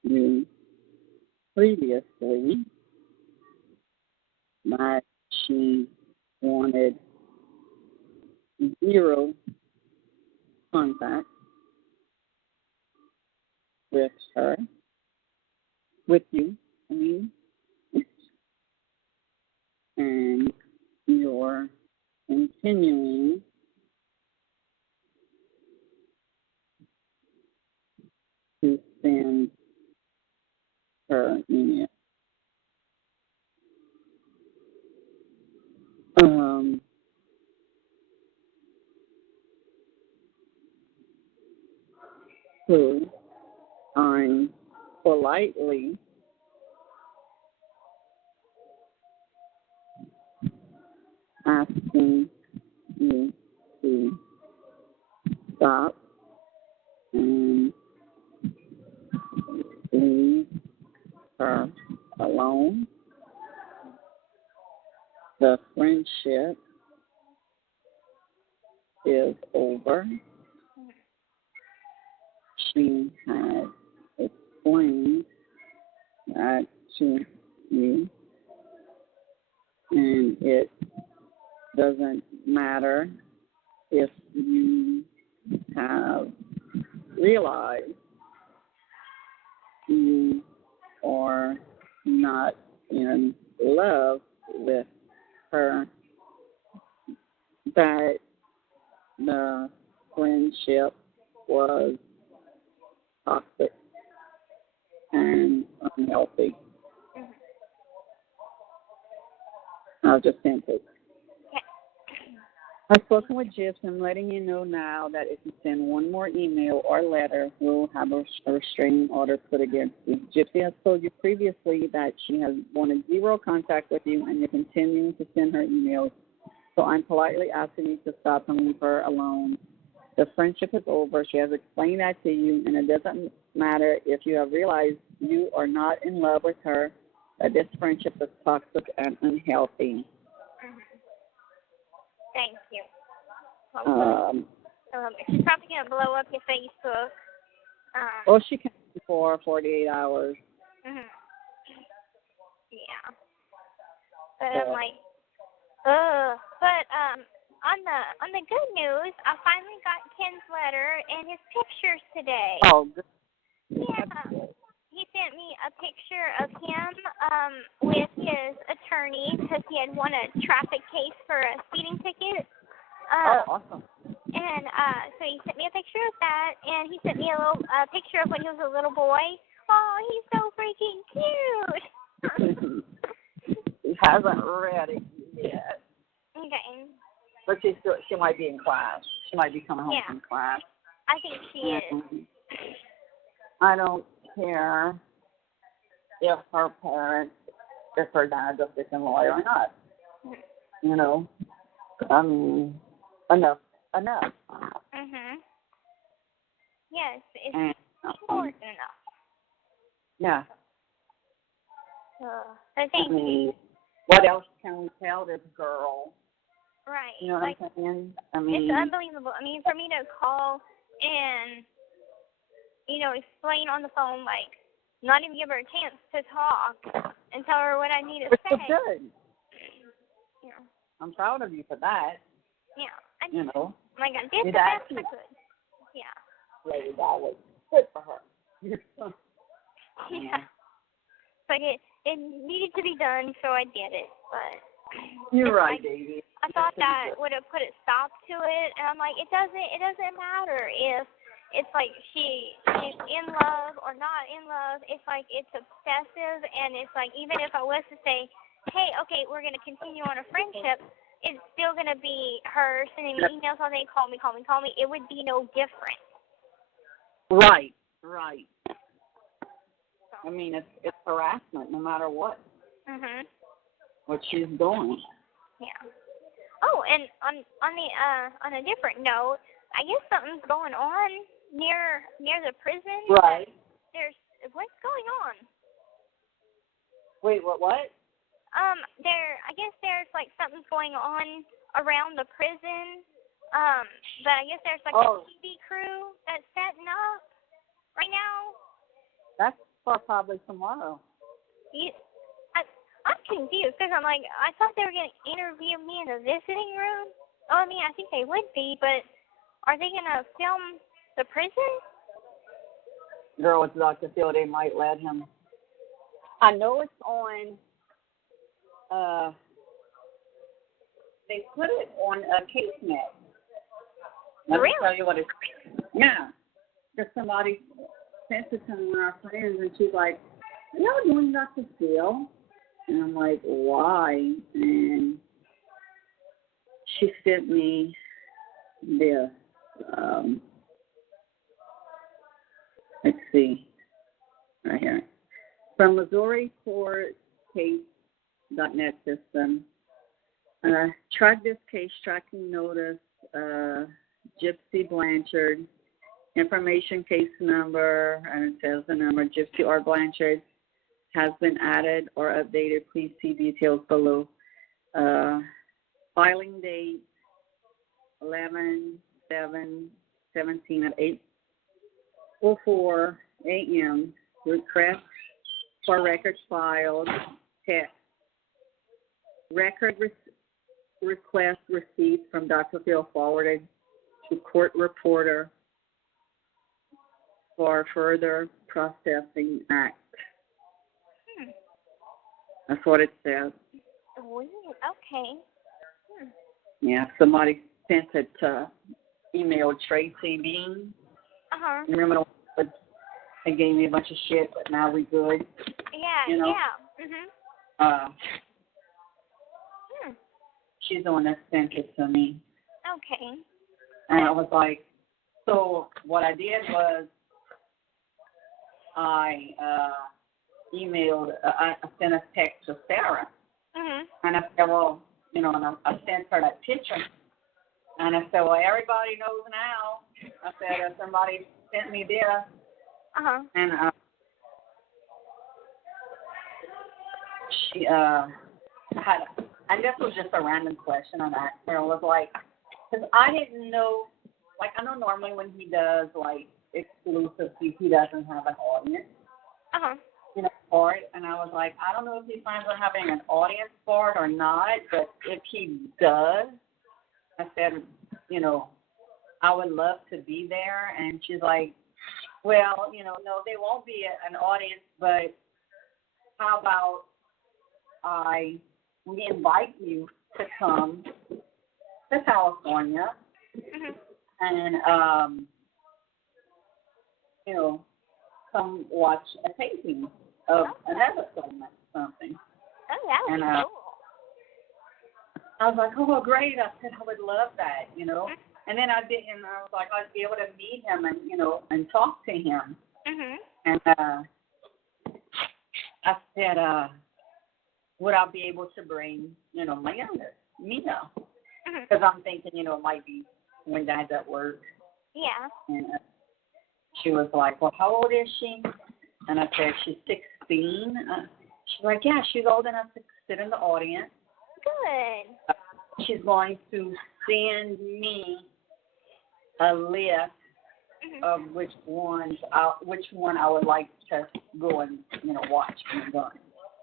you previously that she wanted zero contact with her, with you, and you're continuing to send her email. So I'm politely asking you to stop and leave her alone. The friendship is over. She has explained that to you, and it doesn't matter if you have realized you are not in love with her, that the friendship was toxic and unhealthy. I'll just send it. I've spoken with Gypsy. I'm letting you know now that if you send one more email or letter, we'll have a restraining order put against you. Gypsy has told you previously that she has wanted zero contact with you, and you're continuing to send her emails. So I'm politely asking you to stop and leave her alone. The friendship is over. She has explained that to you, and it doesn't matter if you have realized you are not in love with her, that this friendship is toxic and unhealthy. Thank you. She's probably going to blow up your Facebook. She can for 48 hours. Yeah. But I'm like, ugh. But on the good news, I finally got Ken's letter and his pictures today. Oh, good. Yeah. He sent me a picture of him with his attorney because he had won a traffic case for a speeding ticket. Awesome. And so he sent me a picture of that, and he sent me a little picture of when he was a little boy. Oh, he's so freaking cute. He hasn't read it yet. Okay. But she might be in class. She might be coming home from class. I think she is. I don't care if her dad's a freaking lawyer or not. You know, I mean, enough. Mhm. Yes, it's important enough. Yeah. So thank you. What else can we tell this girl? Right. You know what I'm saying? I mean, it's unbelievable. I mean, for me to call and, explain on the phone, not even give her a chance to talk and tell her what I need to it's say. good. Yeah. I'm proud of you for that. Yeah. I did the best I could. Yeah. Lady, that was good for her. Yeah. But it needed to be done, so I did it. But you're right, baby. I thought that would have put a stop to it, and I'm like, it doesn't matter if it's like she's in love or not in love. It's like it's obsessive, and it's like even if I was to say, hey, okay, we're gonna continue on a friendship, it's still gonna be her sending me emails all day, call me. It would be no different. Right. I mean, it's harassment no matter what. Mhm. What she's doing. Yeah. Oh, and on a different note, I guess something's going on near the prison. Right. What's going on? Wait, what? I guess there's like something's going on around the prison. But I guess there's like a TV crew that's setting up right now. That's for probably tomorrow. I'm confused because I'm like, I thought they were going to interview me in the visiting room. Oh, I mean, I think they would be, but are they going to film the prison? Girl, it's Dr. Phil. They might let him. I know it's on. They put it on CaseNet. Let me tell you what it's. Yeah, because somebody sent it to one of our friends, and she's like, "Y'all doing Dr. Phil?" And I'm like, "Why?" And she sent me this. Let's see, right here, from Missouri Court Case.net system. Track this case, tracking notice, Gypsy Blanchard, information case number, and it says the number, Gypsy or Blanchard, has been added or updated. Please see details below. Filing date, 11/7/17 at 8:04 a.m. Request for records filed, text. Record request received from Dr. Phil forwarded to court reporter for further processing act. That's what it says. Okay. Yeah, somebody sent it to email Tracy Bean. Uh-huh. Remember they gave me a bunch of shit, but now we good. Yeah, you know? yeah. Mhm. She's the one that sent it to me. Okay. And I was like, so what I did was I I sent a text to Sarah. Mhm. And I said, well, and I sent her that picture. And I said, well, everybody knows now. I said, somebody sent me this. Uh-huh. And I guess it was just a random question on that. It was like, because I didn't know, like, I know normally when he does, like, exclusive, he doesn't have an audience. Uh-huh. For it. And I was like, I don't know if he plans on having an audience for it or not, but if he does, I said, I would love to be there. And she's like, well, no, there won't be an audience, but how about we invite you to come to California and, come watch a taping of another film or something. Oh, that would be cool. I was like, oh, well, great. I said, I would love that, And then I was like, I'd be able to meet him and, and talk to him. And I said, would I be able to bring, my youngest, Mia? Because I'm thinking, it might be when Dad's at work. Yeah. And she was like, well, how old is she? And I said, she's 16. She's like, yeah, she's old enough to sit in the audience. Good. She's going to send me a list of which one I would like to go and watch when I'm done.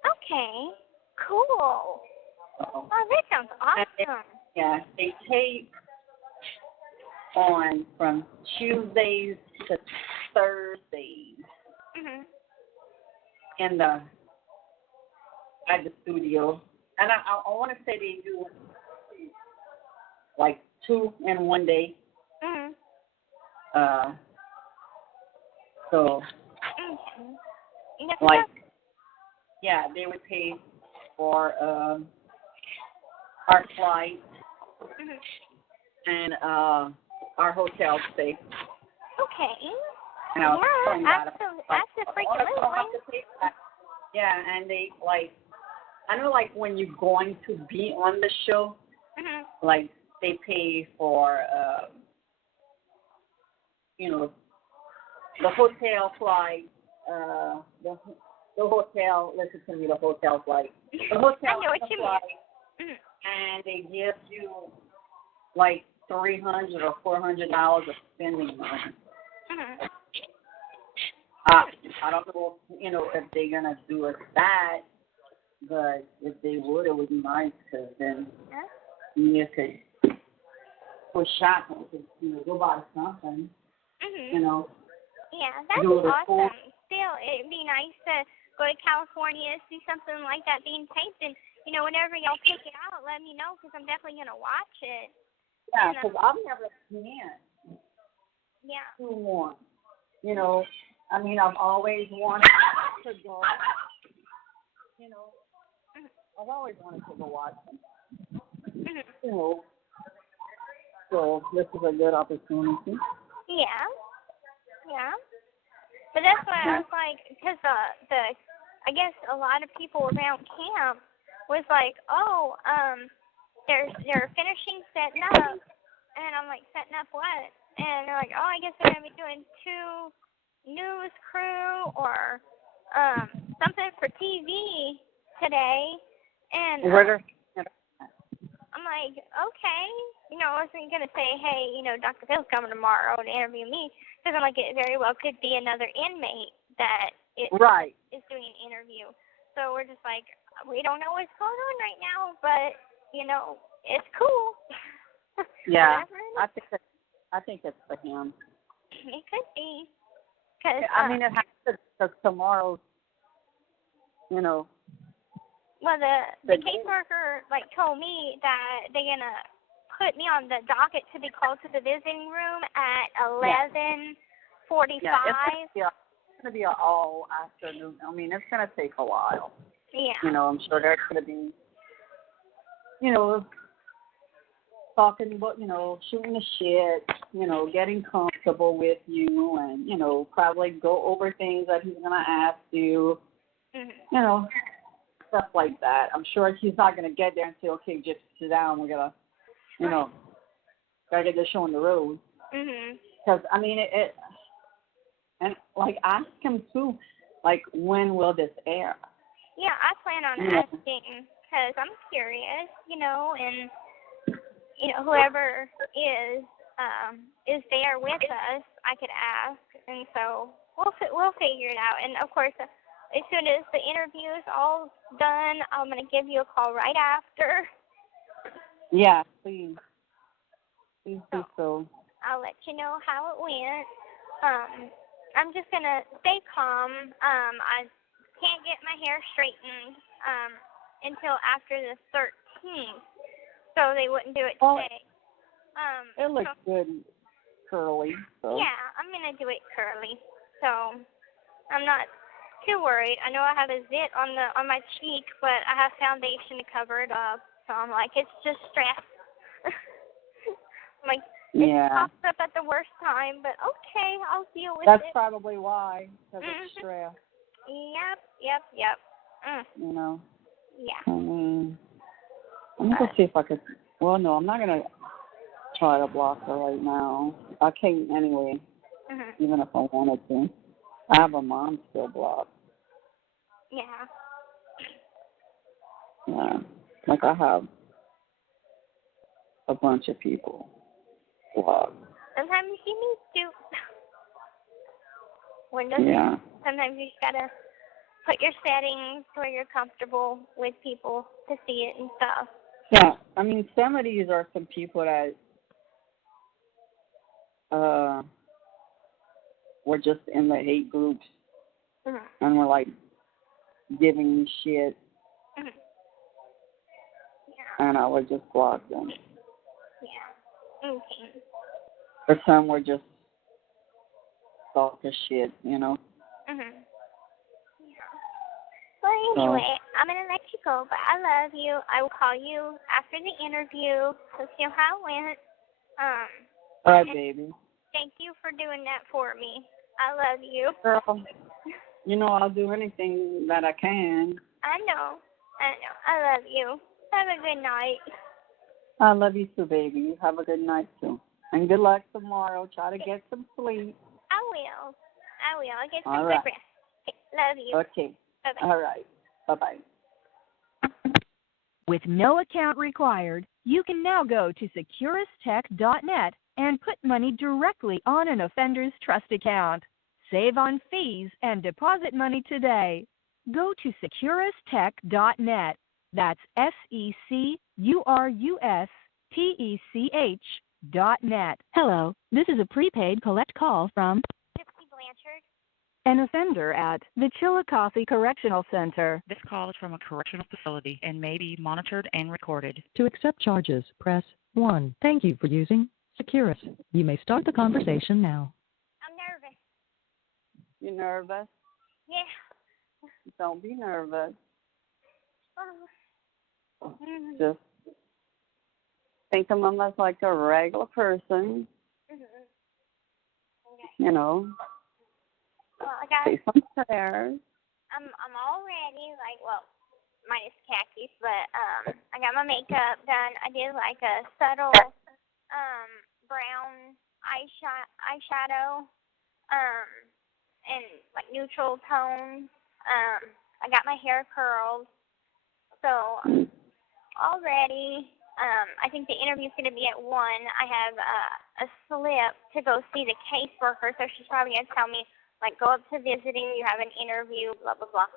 Okay, cool. So, oh, that sounds awesome. They tape on from Tuesdays to Thursdays at the studio, and I want to say they do like 2 in one day. So, like, they would pay for our flight and our hotel stay. Okay. And I was absolutely. Yeah, and they, like, I know, like, when you're going to be on the show, like, they pay for, the hotel flight, the hotel, listen to me, the hotel flight. The hotel I know what you flight, mean. And they give you, like, $300 or $400 of spending money. I don't know, if they're going to do it that, but if they would, it would be nice, because then you could push shopping, go buy something, Yeah, that'd be awesome. Still, it'd be nice to go to California, see something like that being taped, and, whenever y'all pick it out, let me know, because I'm definitely going to watch it. Yeah, because I've never been to one. I mean, I've always wanted to go, I've always wanted to go watch them. So this is a good opportunity. Yeah. But that's why I was like, because I guess a lot of people around camp was like, they're finishing setting up, and I'm like, setting up what? And they're like, I guess they're gonna be doing 2 news crew or something for TV today, and I'm like, okay, I wasn't gonna say, hey, Dr. Phil's coming tomorrow to interview me, because I'm like, it very well could be another inmate that is doing an interview. So we're just like, we don't know what's going on right now, but it's cool. Yeah, I think it's for him. It could be. Cause, I mean, it has to, because tomorrow's, Well, the caseworker, told me that they're going to put me on the docket to be called to the visiting room at 11:45. Yeah, it's going to be an all afternoon. I mean, it's going to take a while. Yeah. I'm sure there's going to be, talking about, shooting the shit, getting comfortable with you, and, probably go over things that he's going to ask you, stuff like that. I'm sure he's not going to get there and say, okay, just sit down, we're going to, gotta get this show on the road. Because, I mean, and, ask him, too, when will this air? Yeah, I plan on asking, because I'm curious, and whoever is there with us, I could ask, and so we'll figure it out. And of course, as soon as the interview is all done, I'm gonna give you a call right after. Yeah, please. So I'll let you know how it went. I'm just gonna stay calm. I can't get my hair straightened until after the 13th, so they wouldn't do it today. It looks good curly. So. Yeah, I'm gonna do it curly. So I'm not too worried. I know I have a zit on my cheek, but I have foundation to cover it up. So I'm like, it's just stress. Like, it pops up at the worst time, but okay, I'll deal with it. That's probably why, because it's stress. Yep. You know. Yeah. I'm gonna see if I could. Well, no, I'm not gonna try to block her right now. I can't anyway, even if I wanted to. I have a mom still blocked. Yeah. Yeah. Like I have a bunch of people blocked. Sometimes you need to. Sometimes you just gotta put your settings where you're comfortable with people to see it and stuff. Yeah, I mean, some of these are some people that were just in the hate groups and were like giving me shit, and I would just block them. Yeah. Okay. Or some were just talk of shit, you know. Well, anyway, I'm going to let you go, but I love you. I will call you after the interview to see how it went. All right, baby. Thank you for doing that for me. I love you. Girl, you know I'll do anything that I can. I know. I love you. Have a good night. I love you too, baby. You have a good night, too. And good luck tomorrow. Try to get some sleep. I will. I'll get some All good right. rest. Okay, love you. Okay. Bye-bye. All right. Bye-bye. With no account required, you can now go to securustech.net and put money directly on an offender's trust account. Save on fees and deposit money today. Go to securustech.net. That's SECURUSTECH.net. Hello, this is a prepaid collect call from Gypsy Blanchard. an offender at the Chillicothe Correctional Center. This call is from a correctional facility and may be monitored and recorded. To accept charges, press 1. Thank you for using Securus. You may start the conversation now. I'm nervous. You nervous? Yeah. Don't be nervous. Oh. Just think of them as like a regular person. Okay. You know. Well, I got. Say some prayers. I'm all ready. Like, well, minus khakis, but I got my makeup done. I did like a subtle brown eyeshadow and like neutral tones. I got my hair curled, so all ready. I think the interview's going to be at 1. I have a slip to go see the caseworker, so she's probably going to tell me, like, go up to visiting, you have an interview, blah, blah, blah.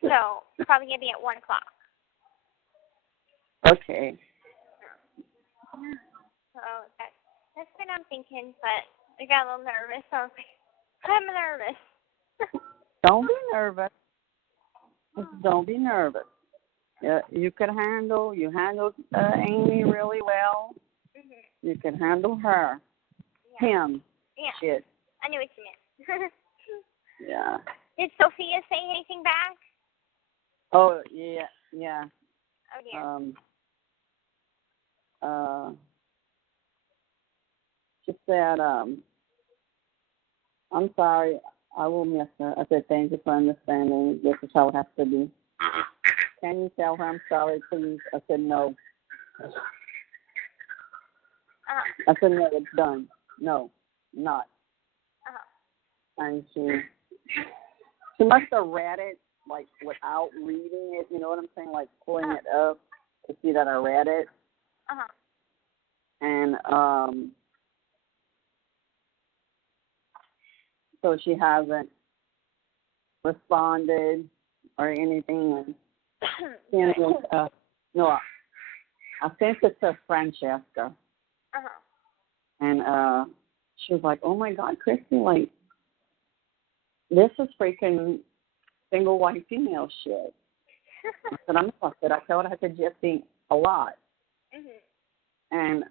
So it's probably going to be at 1 o'clock. Okay. So that's what I'm thinking, but I got a little nervous, so I'm nervous. Don't be nervous. Just don't be nervous. You handled Amy really well. You can handle her. Yeah. Him. Yeah. Shit. I knew what you meant. Yeah. Did Sophia say anything back? Oh, yeah. Oh, dear. She said, I'm sorry, I will miss her. I said, thank you for understanding. This is how it has to be. Can you tell her I'm sorry, please? I said, no. I said, no, it's done. No, not. And she must have read it, like, without reading it. You know what I'm saying? Like, pulling it up to see that I read it. And so she hasn't responded or anything. And no, I sent it to Francesca. And she was like, oh, my God, Kristy, like, this is freaking single white female shit. I said, I'm exhausted. I told her to Gypsy a lot. And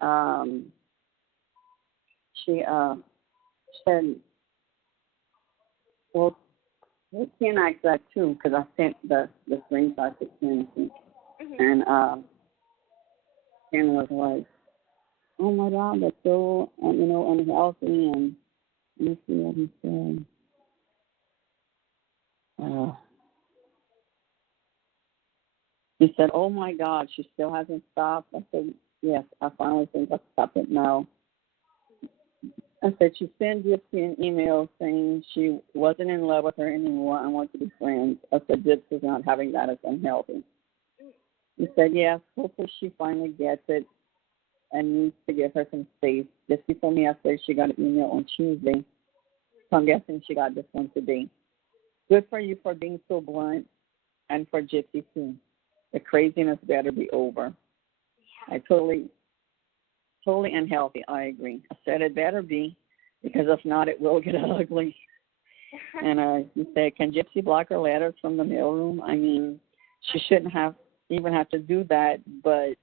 she said, well, we can ask that too, because I sent the screenshot to Ken. And Ken was like, oh my God, that's so, unhealthy. And let me see what he said. He said, oh my God, she still hasn't stopped. I said, yes, I finally think I'll stop it now. I said, she sent Gypsy an email saying she wasn't in love with her anymore and wanted to be friends. I said, Gypsy's not having that as unhealthy. He said, yes, hopefully she finally gets it and needs to give her some space. Gypsy told me yesterday she got an email on Tuesday, so I'm guessing she got this one today. Good for you for being so blunt, and for Gypsy too. The craziness better be over. I totally unhealthy, I agree. I said it better be, because if not, it will get ugly. And he said, can Gypsy block her letters from the mailroom? I mean, she shouldn't even have to do that, but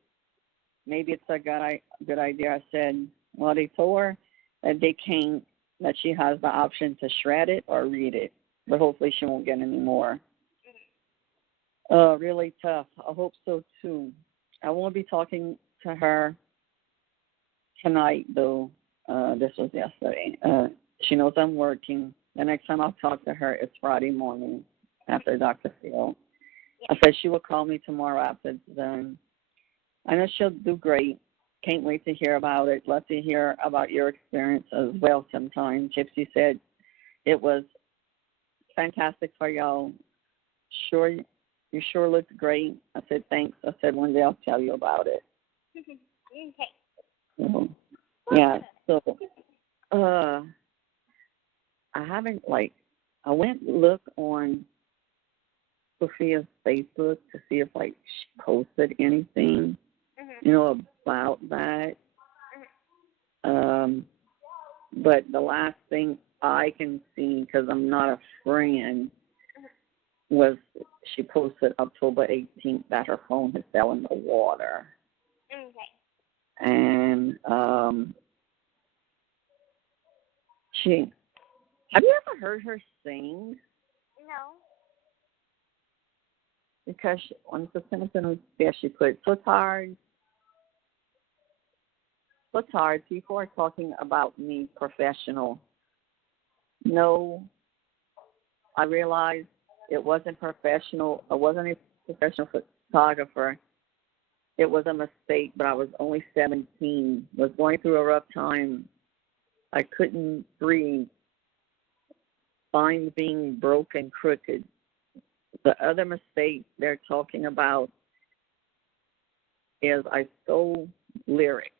maybe it's a good idea. I said, well, they told her that that she has the option to shred it or read it, but hopefully she won't get any more. Really tough. I hope so, too. I won't be talking to her tonight, though. This was yesterday. She knows I'm working. The next time I'll talk to her is Friday morning after Dr. Phil. I said she will call me tomorrow after then. I know she'll do great. Can't wait to hear about it. Love to hear about your experience as well sometime. Gypsy said it was fantastic for y'all. You sure looked great. I said, thanks. I said, one day I'll tell you about it. Okay. So, yeah, so I haven't, I went and looked on Sophia's Facebook to see if, she posted anything, about that. But the last thing I can see, because I'm not a friend, was she posted October 18th that her phone had fell in the water. Okay. And have you ever heard her sing? No. Because on September 25th, she put, so tired. People are talking about me professional. No, I realized it wasn't professional. I wasn't a professional photographer. It was a mistake, but I was only 17. Was going through a rough time. I couldn't breathe. Spine being broken, crooked. The other mistake they're talking about is I stole lyrics.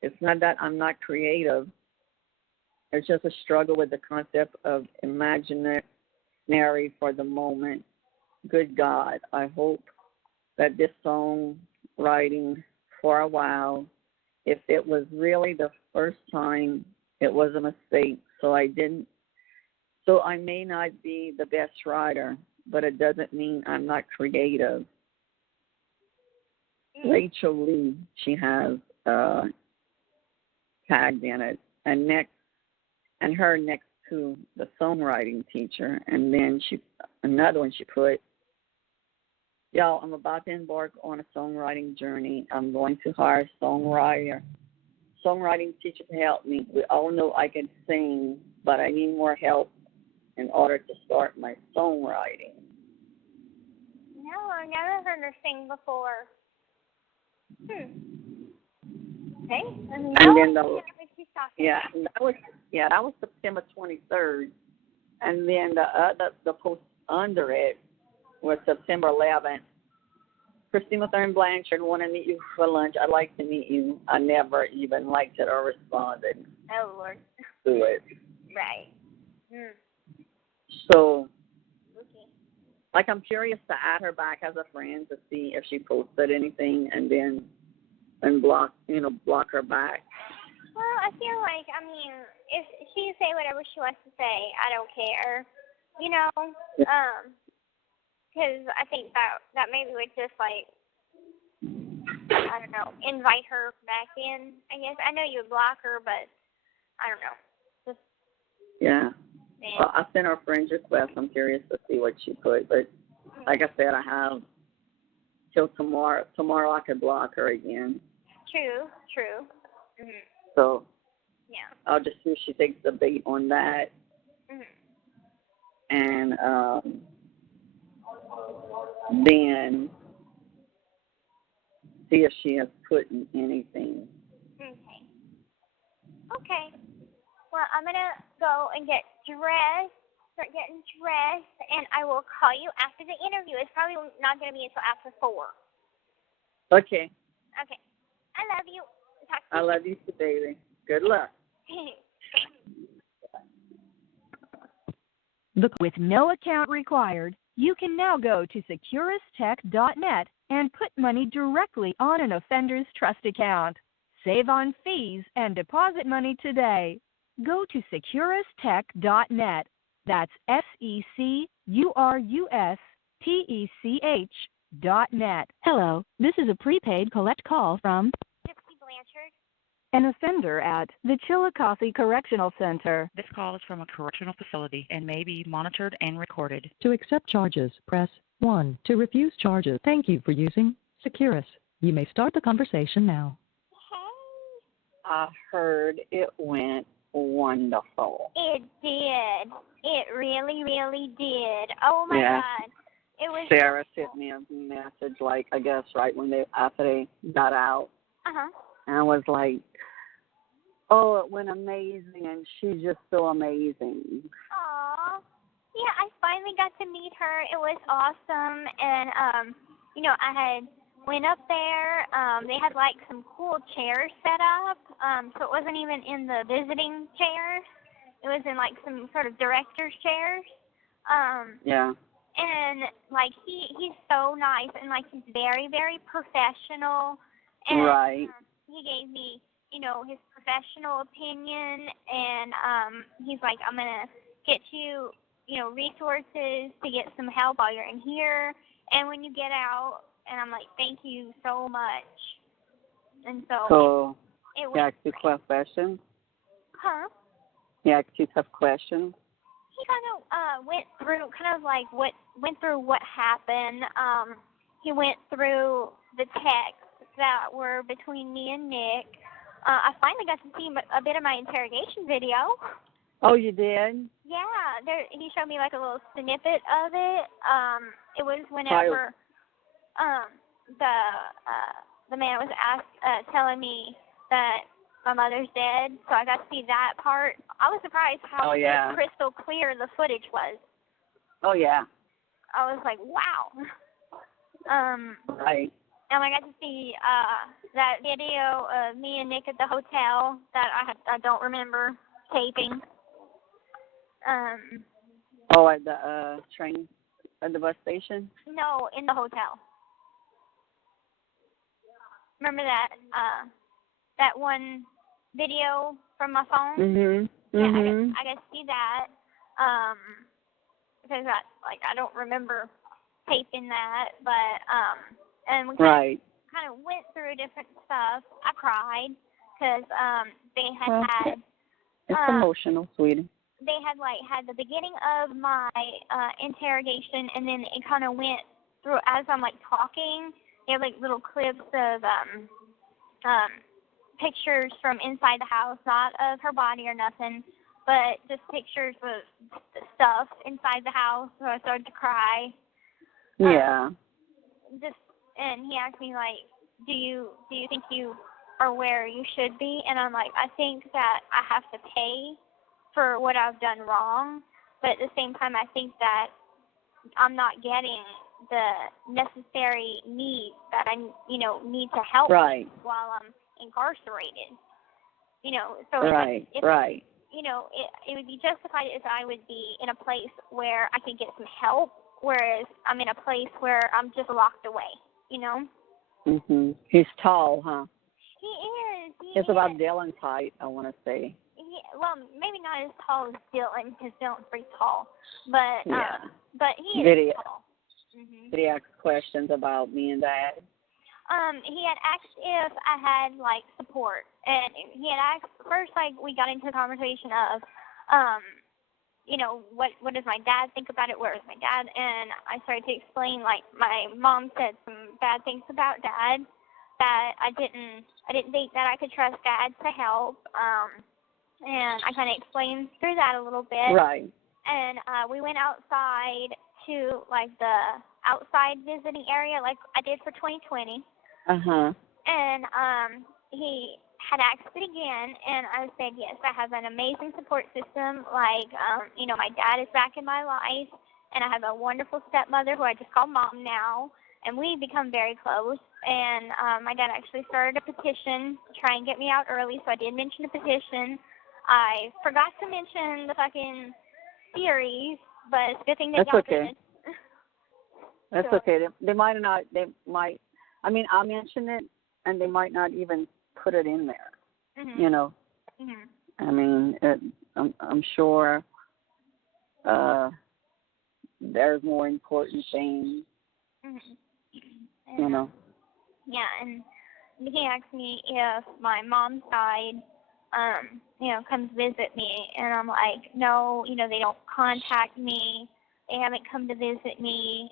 It's not that I'm not creative. It's just a struggle with the concept of imaginary for the moment. Good God, I hope that this song writing for a while, if it was really the first time, it was a mistake. So I may not be the best writer, but it doesn't mean I'm not creative. Rachel Lee, she has tagged in it, and her next to the songwriting teacher, and then another one she put, y'all, I'm about to embark on a songwriting journey. I'm going to hire a songwriting teacher to help me. We all know I can sing, but I need more help in order to start my songwriting. No, I've never heard her sing before. Okay. And then that was September 23rd, and then the post under it was September 11th. Kristy Mathern Blanchard, want to meet you for lunch. I'd like to meet you. I never even liked it or responded. Oh Lord. To it. Right. So, okay. I'm curious to add her back as a friend to see if she posted anything, and then block her back. I feel like, I mean, if she say whatever she wants to say, I don't care, you know, because I think that maybe would just, like, I don't know, invite her back in, I guess. I know you would block her, but I don't know. Just, Yeah. Well, I sent her a friend's request. I'm curious to see what she put, but like I said, I have till tomorrow. Tomorrow I could block her again. True. Mm-hmm. So yeah, I'll just see if she takes the bait on that, and then see if she has put in anything. Okay. Well, I'm gonna go and start getting dressed, and I will call you after the interview. It's probably not gonna be until after 4. Okay. Okay. I love you. Talk to I love you too, baby. Good luck. With no account required, you can now go to securustech.net and put money directly on an offender's trust account. Save on fees and deposit money today. Go to securustech.net. That's SECURUSTECH.net. Hello, this is a prepaid collect call from Gypsy Blanchard. an offender at the Chillicothe Correctional Center. This call is from a correctional facility and may be monitored and recorded. To accept charges, press 1. To refuse charges, thank you for using Securus. You may start the conversation now. I heard it went wonderful. It did. It really, really did. Oh my God. It was. Sarah sent me a message, like, I guess right after they got out. And I was like, oh, it went amazing, and she's just so amazing. Aw. Yeah, I finally got to meet her. It was awesome, and you know, I had went up there. They had like some cool chairs set up, so it wasn't even in the visiting chairs. It was in like some sort of director's chairs. Yeah. And like he's so nice, and like he's very, very professional. And Right. he gave me, you know, his professional opinion, and he's like, I'm gonna get you, you know, resources to get some help while you're in here, and when you get out. And I'm like, thank you so much. And so it he asked you tough questions? Huh? He asked you tough questions? He kind of went through what happened. He went through the texts that were between me and Nick. I finally got to see a bit of my interrogation video. Oh, you did? Yeah, he showed me like a little snippet of it. It was whenever the man was telling me that my mother's dead, so I got to see that part. I was surprised how crystal clear the footage was. Oh, yeah. I was like, wow. Right. And I got to see that video of me and Nick at the hotel that I don't remember taping. Oh, at the train, at the bus station? No, in the hotel. Remember that one video from my phone? Mhm. Yeah, I got to see that. Because I don't remember taping that, but and we kind of went through different stuff. I cried because they had it's emotional, sweetie. They had had the beginning of my interrogation, and then it kind of went through as I'm talking. They had little clips of pictures from inside the house, not of her body or nothing, but just pictures of the stuff inside the house. So I started to cry. Yeah. And he asked me do you think you are where you should be? And I'm like, I think that I have to pay for what I've done wrong, but at the same time, I think that I'm not getting the necessary need that I need to help me while I'm incarcerated. So if it would be justified if I would be in a place where I could get some help, whereas I'm in a place where I'm just locked away. He's tall, huh? He is. It's about Dylan's height, I want to say. Well, maybe not as tall as Dylan, because Dylan's pretty tall, but but he is tall. Mm-hmm. Did he ask questions about me and Dad? He had asked if I had like support, and he had asked first. Like we got into a conversation of, you know, what does my dad think about it? Where is my dad? And I started to explain like my mom said some bad things about Dad, that I didn't think that I could trust Dad to help. And I kind of explained through that a little bit. Right. And we went outside to like the outside visiting area, like I did for 2020. And he had asked it again, and I said, yes, I have an amazing support system. Like, you know, my dad is back in my life, and I have a wonderful stepmother who I just call Mom now, and we've become very close. And my dad actually started a petition to try and get me out early, so I did mention the petition. I forgot to mention the fucking series, but it's a good thing that y'all did. That's okay. They might not. I mean, I mentioned it, and they might not even put it in there. Mm-hmm. You know. Mm-hmm. I mean, I'm sure there's more important things. Mm-hmm. You know. Yeah, and he asked me if my mom's side, you know, comes visit me, and I'm like, no, you know, they don't contact me. They haven't come to visit me.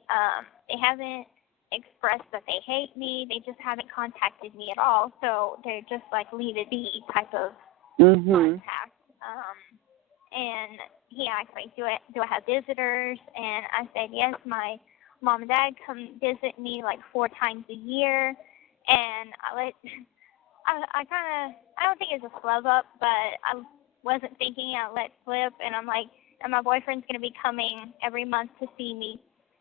They haven't expressed that they hate me. They just haven't contacted me at all. So they're just like leave it be type of contact. And he asked me, do I have visitors? And I said, yes, my mom and dad come visit me like 4 times a year. And I don't think it's a slub up, but I wasn't thinking. I let slip, and I'm like, and my boyfriend's going to be coming every month to see me.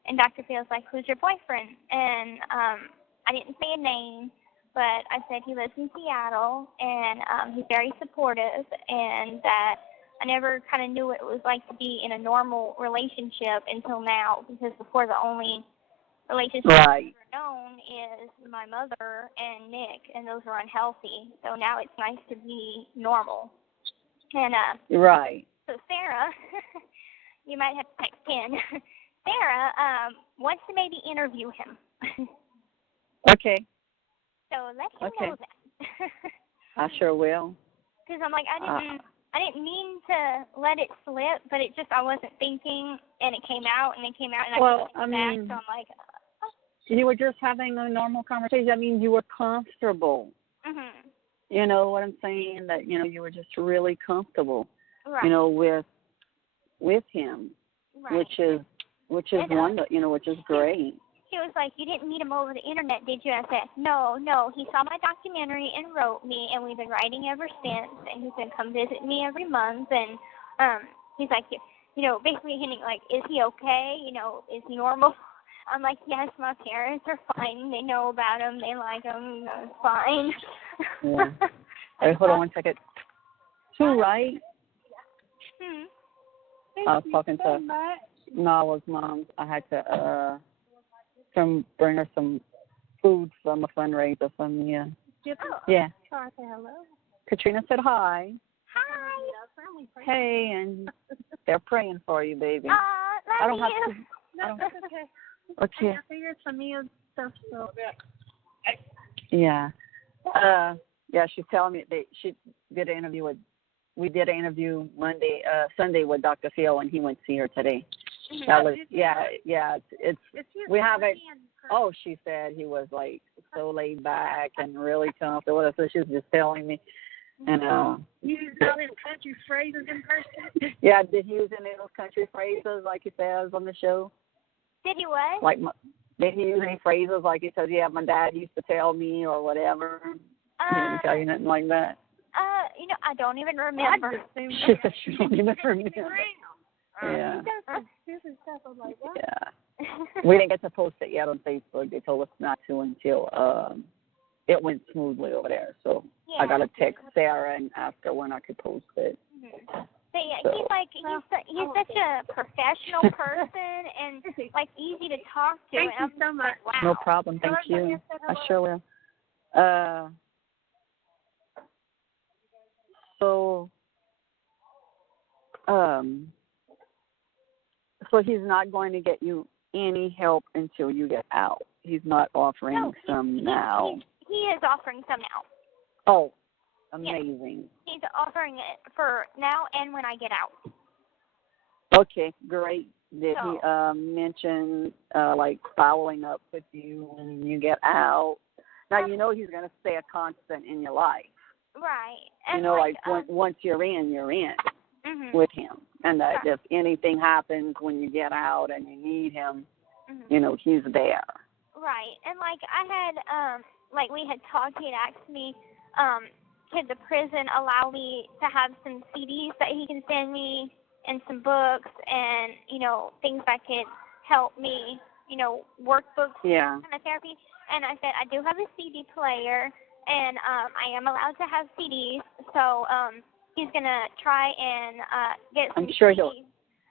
And Dr. Phil's like, who's your boyfriend? And I didn't say a name, but I said he lives in Seattle, and he's very supportive, and that I never kind of knew what it was like to be in a normal relationship until now, because before the only relationship I've ever known is my mother and Nick, and those were unhealthy. So now it's nice to be normal. And so Sarah, you might have to text Ken. Sarah wants to maybe interview him. Okay. So let him know that. I sure will. Because I'm like, I didn't mean to let it slip, but it just, I wasn't thinking, and it came out, and I mean, back, so I'm like, you were just having a normal conversation. I mean, you were comfortable. Mm-hmm. You know what I'm saying? That, you know, you were just really comfortable, right. you know, with him, right. which is wonderful, you know, which is great. He was like, you didn't meet him over the internet, did you? I said, no. He saw my documentary and wrote me, and we've been writing ever since, and he's going to come visit me every month, and he's like, you know, basically hinting, like, is he okay? You know, is he normal? I'm like, yes, my parents are fine. They know about him. They like him. You know, it's fine. Yeah. Wait, hold on 1 second. 2, right? I was talking to Nala's mom. I had to bring her some food from a fundraiser from the yeah. Sorry, say hello. Katrina said hi. Hi. Hey, and they're praying for you, baby. I don't have to. No, that's okay. Okay. I figured some of your stuff, so. Yeah. Yeah, she's telling me she did an interview we did an interview Sunday with Dr. Phil, and he went to see her today. That was, it's we haven't, she said he was like so laid back and really comfortable. So she was just telling me. And you use all them country phrases in person? Yeah, did he use any of those country phrases like he says on the show? Did he what? Like, did he use any phrases like he says, yeah, my dad used to tell me or whatever? He didn't tell you nothing like that? You know, I don't even remember. She don't even remember. Yeah. Yeah. We didn't get to post it yet on Facebook. They told us not to until it went smoothly over there. So I got to text Sarah and ask her when I could post it. Mm-hmm. But yeah, he's like, he's such a professional person and like easy to talk to. Thank you so much. Like, wow. No problem. Thank you. I sure will. So, so he's not going to get you any help until you get out. He's not offering No, some now. He is offering some now. Oh, amazing. He's offering it for now and when I get out. Okay, great. Did he mention like following up with you when you get out? Now you know he's going to stay a constant in your life. Right. And you know, like once you're in with him, and that if anything happens when you get out and you need him, you know, he's there. Right. And like I had like we had talked, he had asked me, could the prison allow me to have some CDs that he can send me and some books and, you know, things that could help me, you know, workbooks kind of therapy. And I said, I do have a CD player and I am allowed to have CDs, so he's going to try and get some CDs.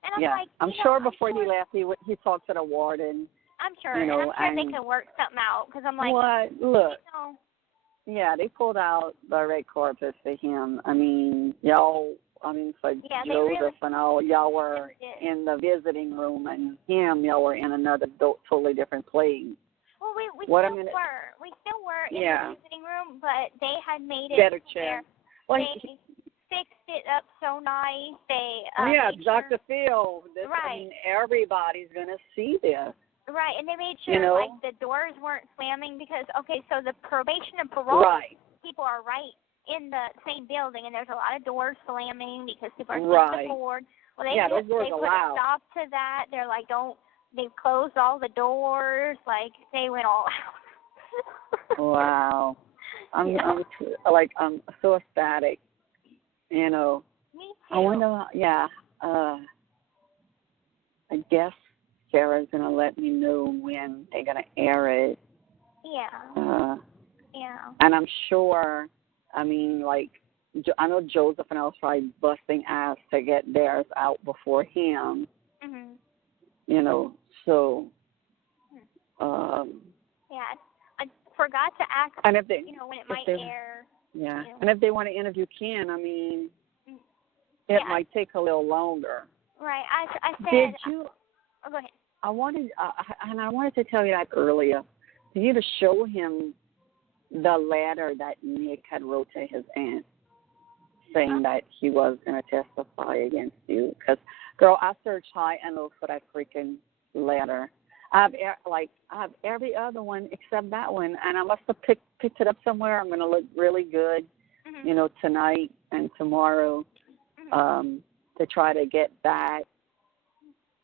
And I'm like, I'm sure before he left, he talked to the warden. I'm sure. You know, and I'm sure they can work something out because I'm like, what? Look. You know, yeah, they pulled out the red carpet for him. I mean, y'all, for Joseph and all, y'all were in the visiting room, and y'all were in another totally different place. Well, we still were. We still were in the visiting room, but they had made it better chair. Well, they fixed it up so nice. They Dr. Phil. I mean, everybody's gonna see this. Right, and they made sure like the doors weren't slamming because so the probation and parole people are right in the same building, and there's a lot of doors slamming because people are getting bored. Well, they those doors put a stop to that. They're like, they've closed all the doors. Like they went all out. Wow, I'm so ecstatic. You know. Me too. I wonder. I guess Sarah's gonna let me know when they're gonna air it. Yeah. And I'm sure. I mean, like, I know Joseph and I was probably busting ass to get theirs out before him. You know, so. I forgot to ask. And if they, when it might air. Yeah, and if they want to interview Ken, I mean, it might take a little longer. Right. I said. Did you? Oh, go ahead. I wanted to tell you that earlier. For you to show him the letter that Nick had wrote to his aunt, saying that he was going to testify against you. Because, girl, I searched high and low for that freaking letter. I have every other one except that one, and I must have picked it up somewhere. I'm going to look really good, tonight and tomorrow, to try to get that.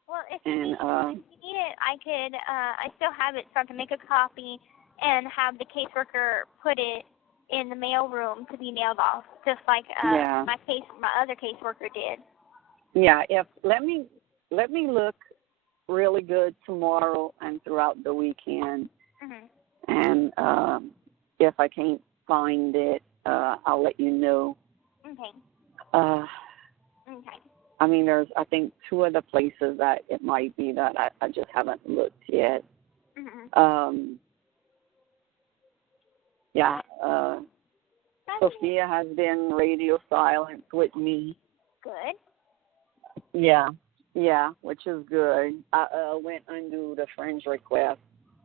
Well, if you need it, I could. I still have it, so I can make a copy and have the caseworker put it in the mail room to be mailed off, just like my other caseworker did. Yeah. Let me look really good tomorrow and throughout the weekend, and if I can't find it, I'll let you know. Okay. Okay. I mean, there's, I think, 2 other places that it might be that I just haven't looked yet. Sophia has been radio silent with me. Good. Yeah, which is good. I went undo the friend's request,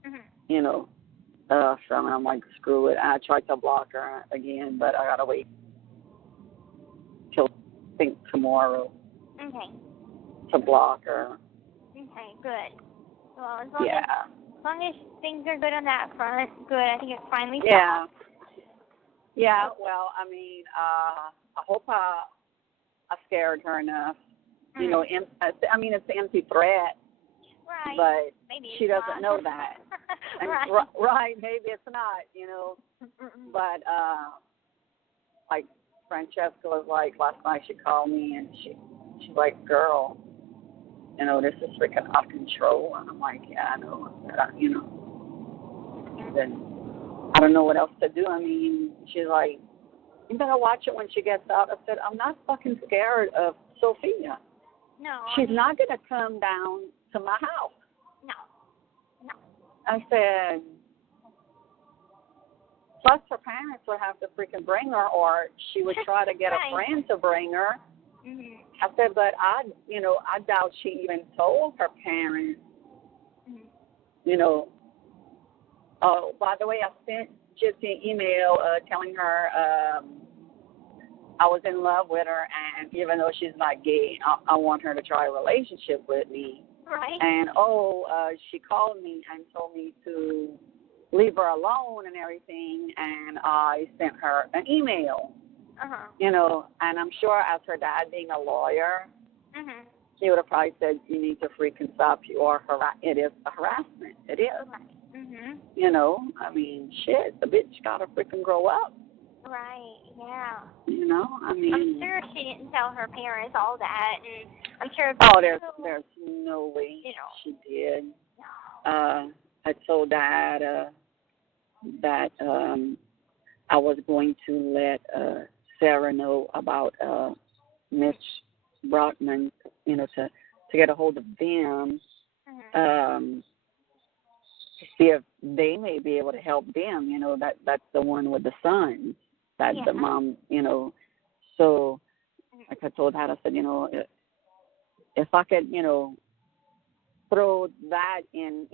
so I'm like, screw it. I tried to block her again, but I got to wait till, I think, tomorrow. Okay. To block her. Okay, good. Well, as long as things are good on that front, good. I think it's finally stopped. Yeah, well, I mean, I hope I scared her enough. You know, I mean, it's an empty threat. Right. But maybe she doesn't know that. Right, maybe it's not, But, like, Francesca was like, last night she called me and she's like, girl, this is freaking out of control. And I'm like, yeah, I know. Then I don't know what else to do. I mean, she's like, you better watch it when she gets out. I said, I'm not fucking scared of Sophia. No. She's not going to come down to my house. No. I said, plus her parents would have to freaking bring her, or she would try to get Right. a friend to bring her. Mhm. I said, but I doubt she even told her parents. Mhm. Oh, by the way, I sent Gypsy an email telling her I was in love with her, and even though she's not gay, I want her to try a relationship with me. Right. And she called me and told me to leave her alone and everything, and I sent her an email. And I'm sure as her dad being a lawyer, Mhm. he would have probably said, you need to freaking stop it is a harassment. It is. Mhm. I mean, shit, the bitch gotta freaking grow up. Right. Yeah. I mean. I'm sure she didn't tell her parents all that, and I'm sure. Oh, there's no way she did. No. I told Dad that I was going to let Sarah know about Miss Brockman, to get a hold of them, Mhm. to see if they may be able to help them. That's the one with the sons. That's the mom. So like I told Dad, I said, if I could, throw that in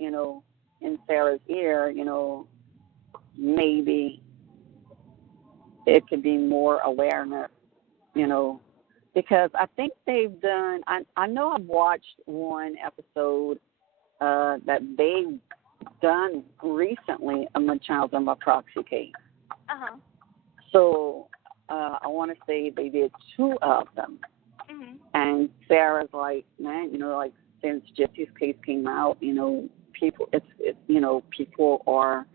Sarah's ear, maybe it could be more awareness, because I think they've done. I know I've watched one episode that they've done recently a Munchausen by proxy case. So I want to say they did 2 of them. Mhm. And Sarah's like, man, since Gypsy's case came out, people, people are,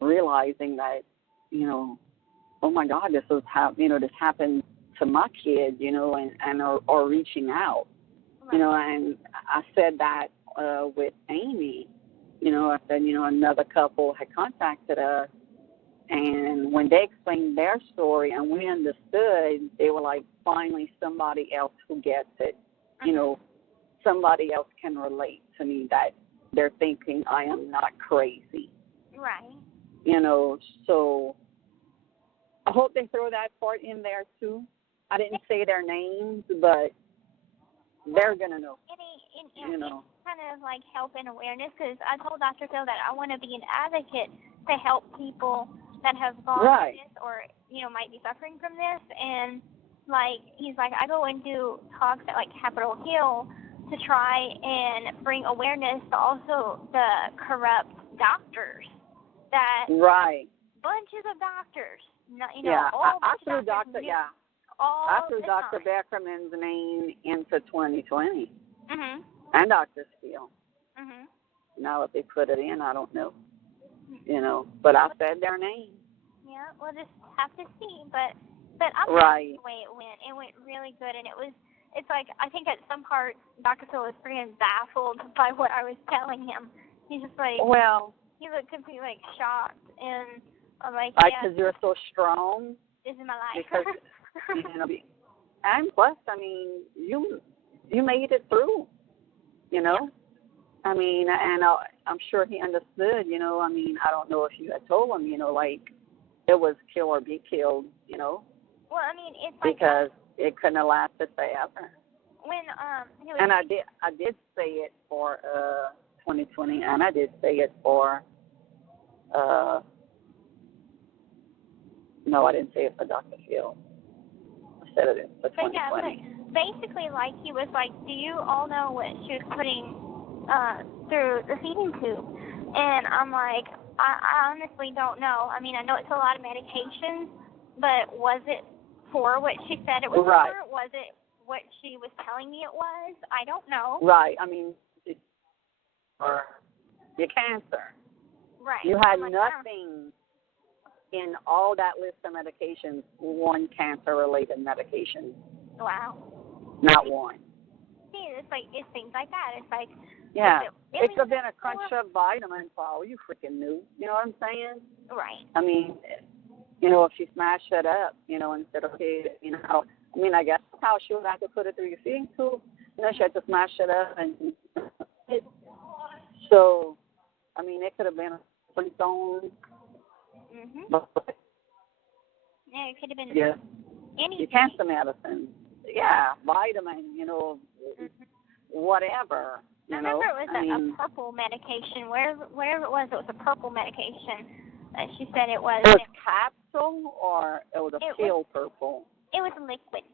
realizing that, oh my God, this happened to my kid, and are reaching out, Right. and I said that with Amy, I said, another couple had contacted us. And when they explained their story and we understood, they were like, finally somebody else who gets it. Somebody else can relate to me, that they're thinking I am not crazy. Right. So I hope they throw that part in there too. I didn't say their names, but they're going to know. It's kind of like help and awareness, because I told Dr. Phil that I want to be an advocate to help people that have gone through this or, might be suffering from this. And, he's like, I go and do talks at, Capitol Hill to try and bring awareness to also the corrupt doctors that bunches of doctors, all I threw doctors I threw Dr. Beckerman's name into 2020. Mhm. And Dr. Steele. Mhm. Now if they put it in, I don't know. But I said their name. Yeah, we'll just have to see. But I'm right. happy the way it went. It went really good, and it's like, I think at some part Dr. Phil was pretty baffled by what I was telling him. He's just like, he looked completely shocked, and I'm like, because you're so strong. This is my life. Because and plus, I mean, you made it through. I mean, and I'm sure he understood. I mean, I don't know if you had told him, it was kill or be killed. Well, I mean, it's like, because it couldn't have lasted forever. When he was, and I did say it for 2020, and I did say it for no, I didn't say it for Dr. Phil. I said it for 2020. But yeah, basically, he was like, do you all know what she was putting through the feeding tube? And I'm like, I honestly don't know. I mean, I know it's a lot of medications, but was it for what she said it was for? Was it what she was telling me it was? I don't know. Right. I mean, for your cancer. Right. You had nothing in all that list of medications, one cancer-related medication. Wow. Not one. See, it's things like that. It's like, it could have been a crunch of vitamins for all you freaking knew. You know what I'm saying? Right. I mean, if she smashed it up, and said, okay, I mean, I guess that's how she would have to put it through your feeding tube. She had to smash it up, and so, I mean, it could have been a Flintstone But Yeah, it could have been yeah, anything. you cancer medicine. Yeah, vitamin, whatever. I remember it was a purple medication. Wherever it was a purple medication. She said it was. It was capsule or it was a pill purple? It was liquid.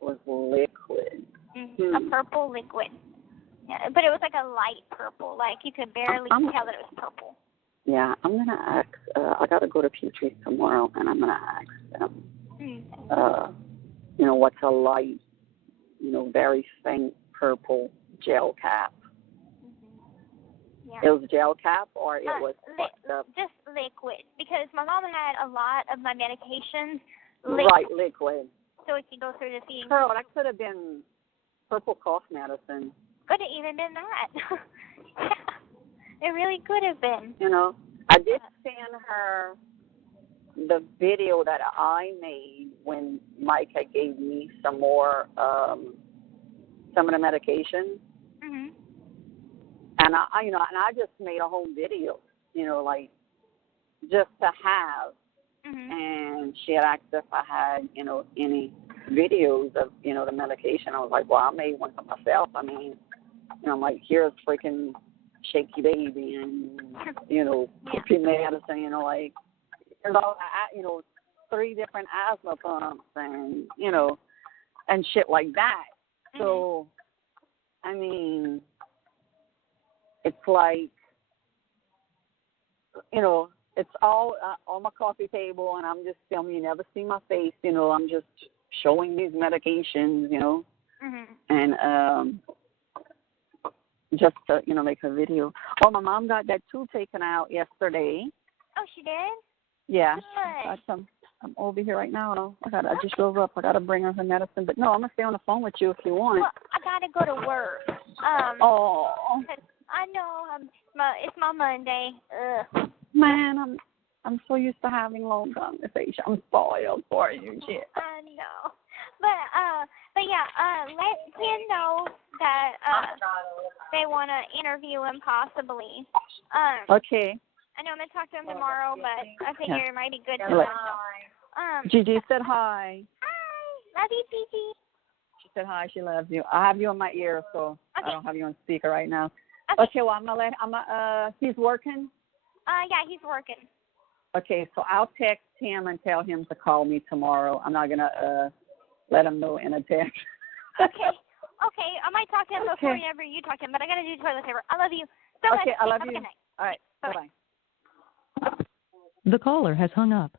It was liquid. A purple liquid. Yeah, but it was like a light purple. Like you could barely tell that it was purple. Yeah, I'm going to ask. I got to go to Petrie tomorrow, and I'm going to ask them, what's a light, very faint purple gel cap. Yeah. It was gel cap or it was just liquid, because my mom had a lot of my medications liquid. Right, liquid. So it could go through the thing. Girl, that could have been purple cough medicine. Could have even been that. Yeah, it really could have been. I did send her the video that I made when Micah gave me some more, some of the medication. Mhm. And I just made a whole video, like just to have. Mhm. And she had asked if I had, any videos of, the medication. I was like, well, I made one for myself. I mean, I'm like, here's freaking Shaky Baby and, poopy medicine, like, there's all, 3 different asthma pumps and, and shit like that. Mhm. So, I mean, it's like, it's all on my coffee table, and I'm just filming. You never see my face, I'm just showing these medications, Mhm. and just to, make a video. Oh, my mom got that tooth taken out yesterday. Oh, she did? Yeah. Good. I'm over here right now. I just drove up. I got to bring her medicine. But, no, I'm going to stay on the phone with you if you want. Well, I got to go to work. I know. It's my Monday. Ugh. Man, I'm so used to having long conversations. I'm spoiled for you, shit. I know. But yeah, let Ken know that they want to interview him possibly. Okay. I know I'm going to talk to him tomorrow, but I figure it might be good to let him know. Gigi said hi. Hi. Love you, Gigi. She said hi. She loves you. I have you in my ear, so okay. I don't have you on speaker right now. Okay, well, he's working? Yeah, he's working. Okay, so I'll text him and tell him to call me tomorrow. I'm not going to let him know in a text. Okay, I might talk to him before you talk to him, but I got to do toilet paper. I love you so much. Okay, I love Have you. a good night. All right, bye-bye. The caller has hung up.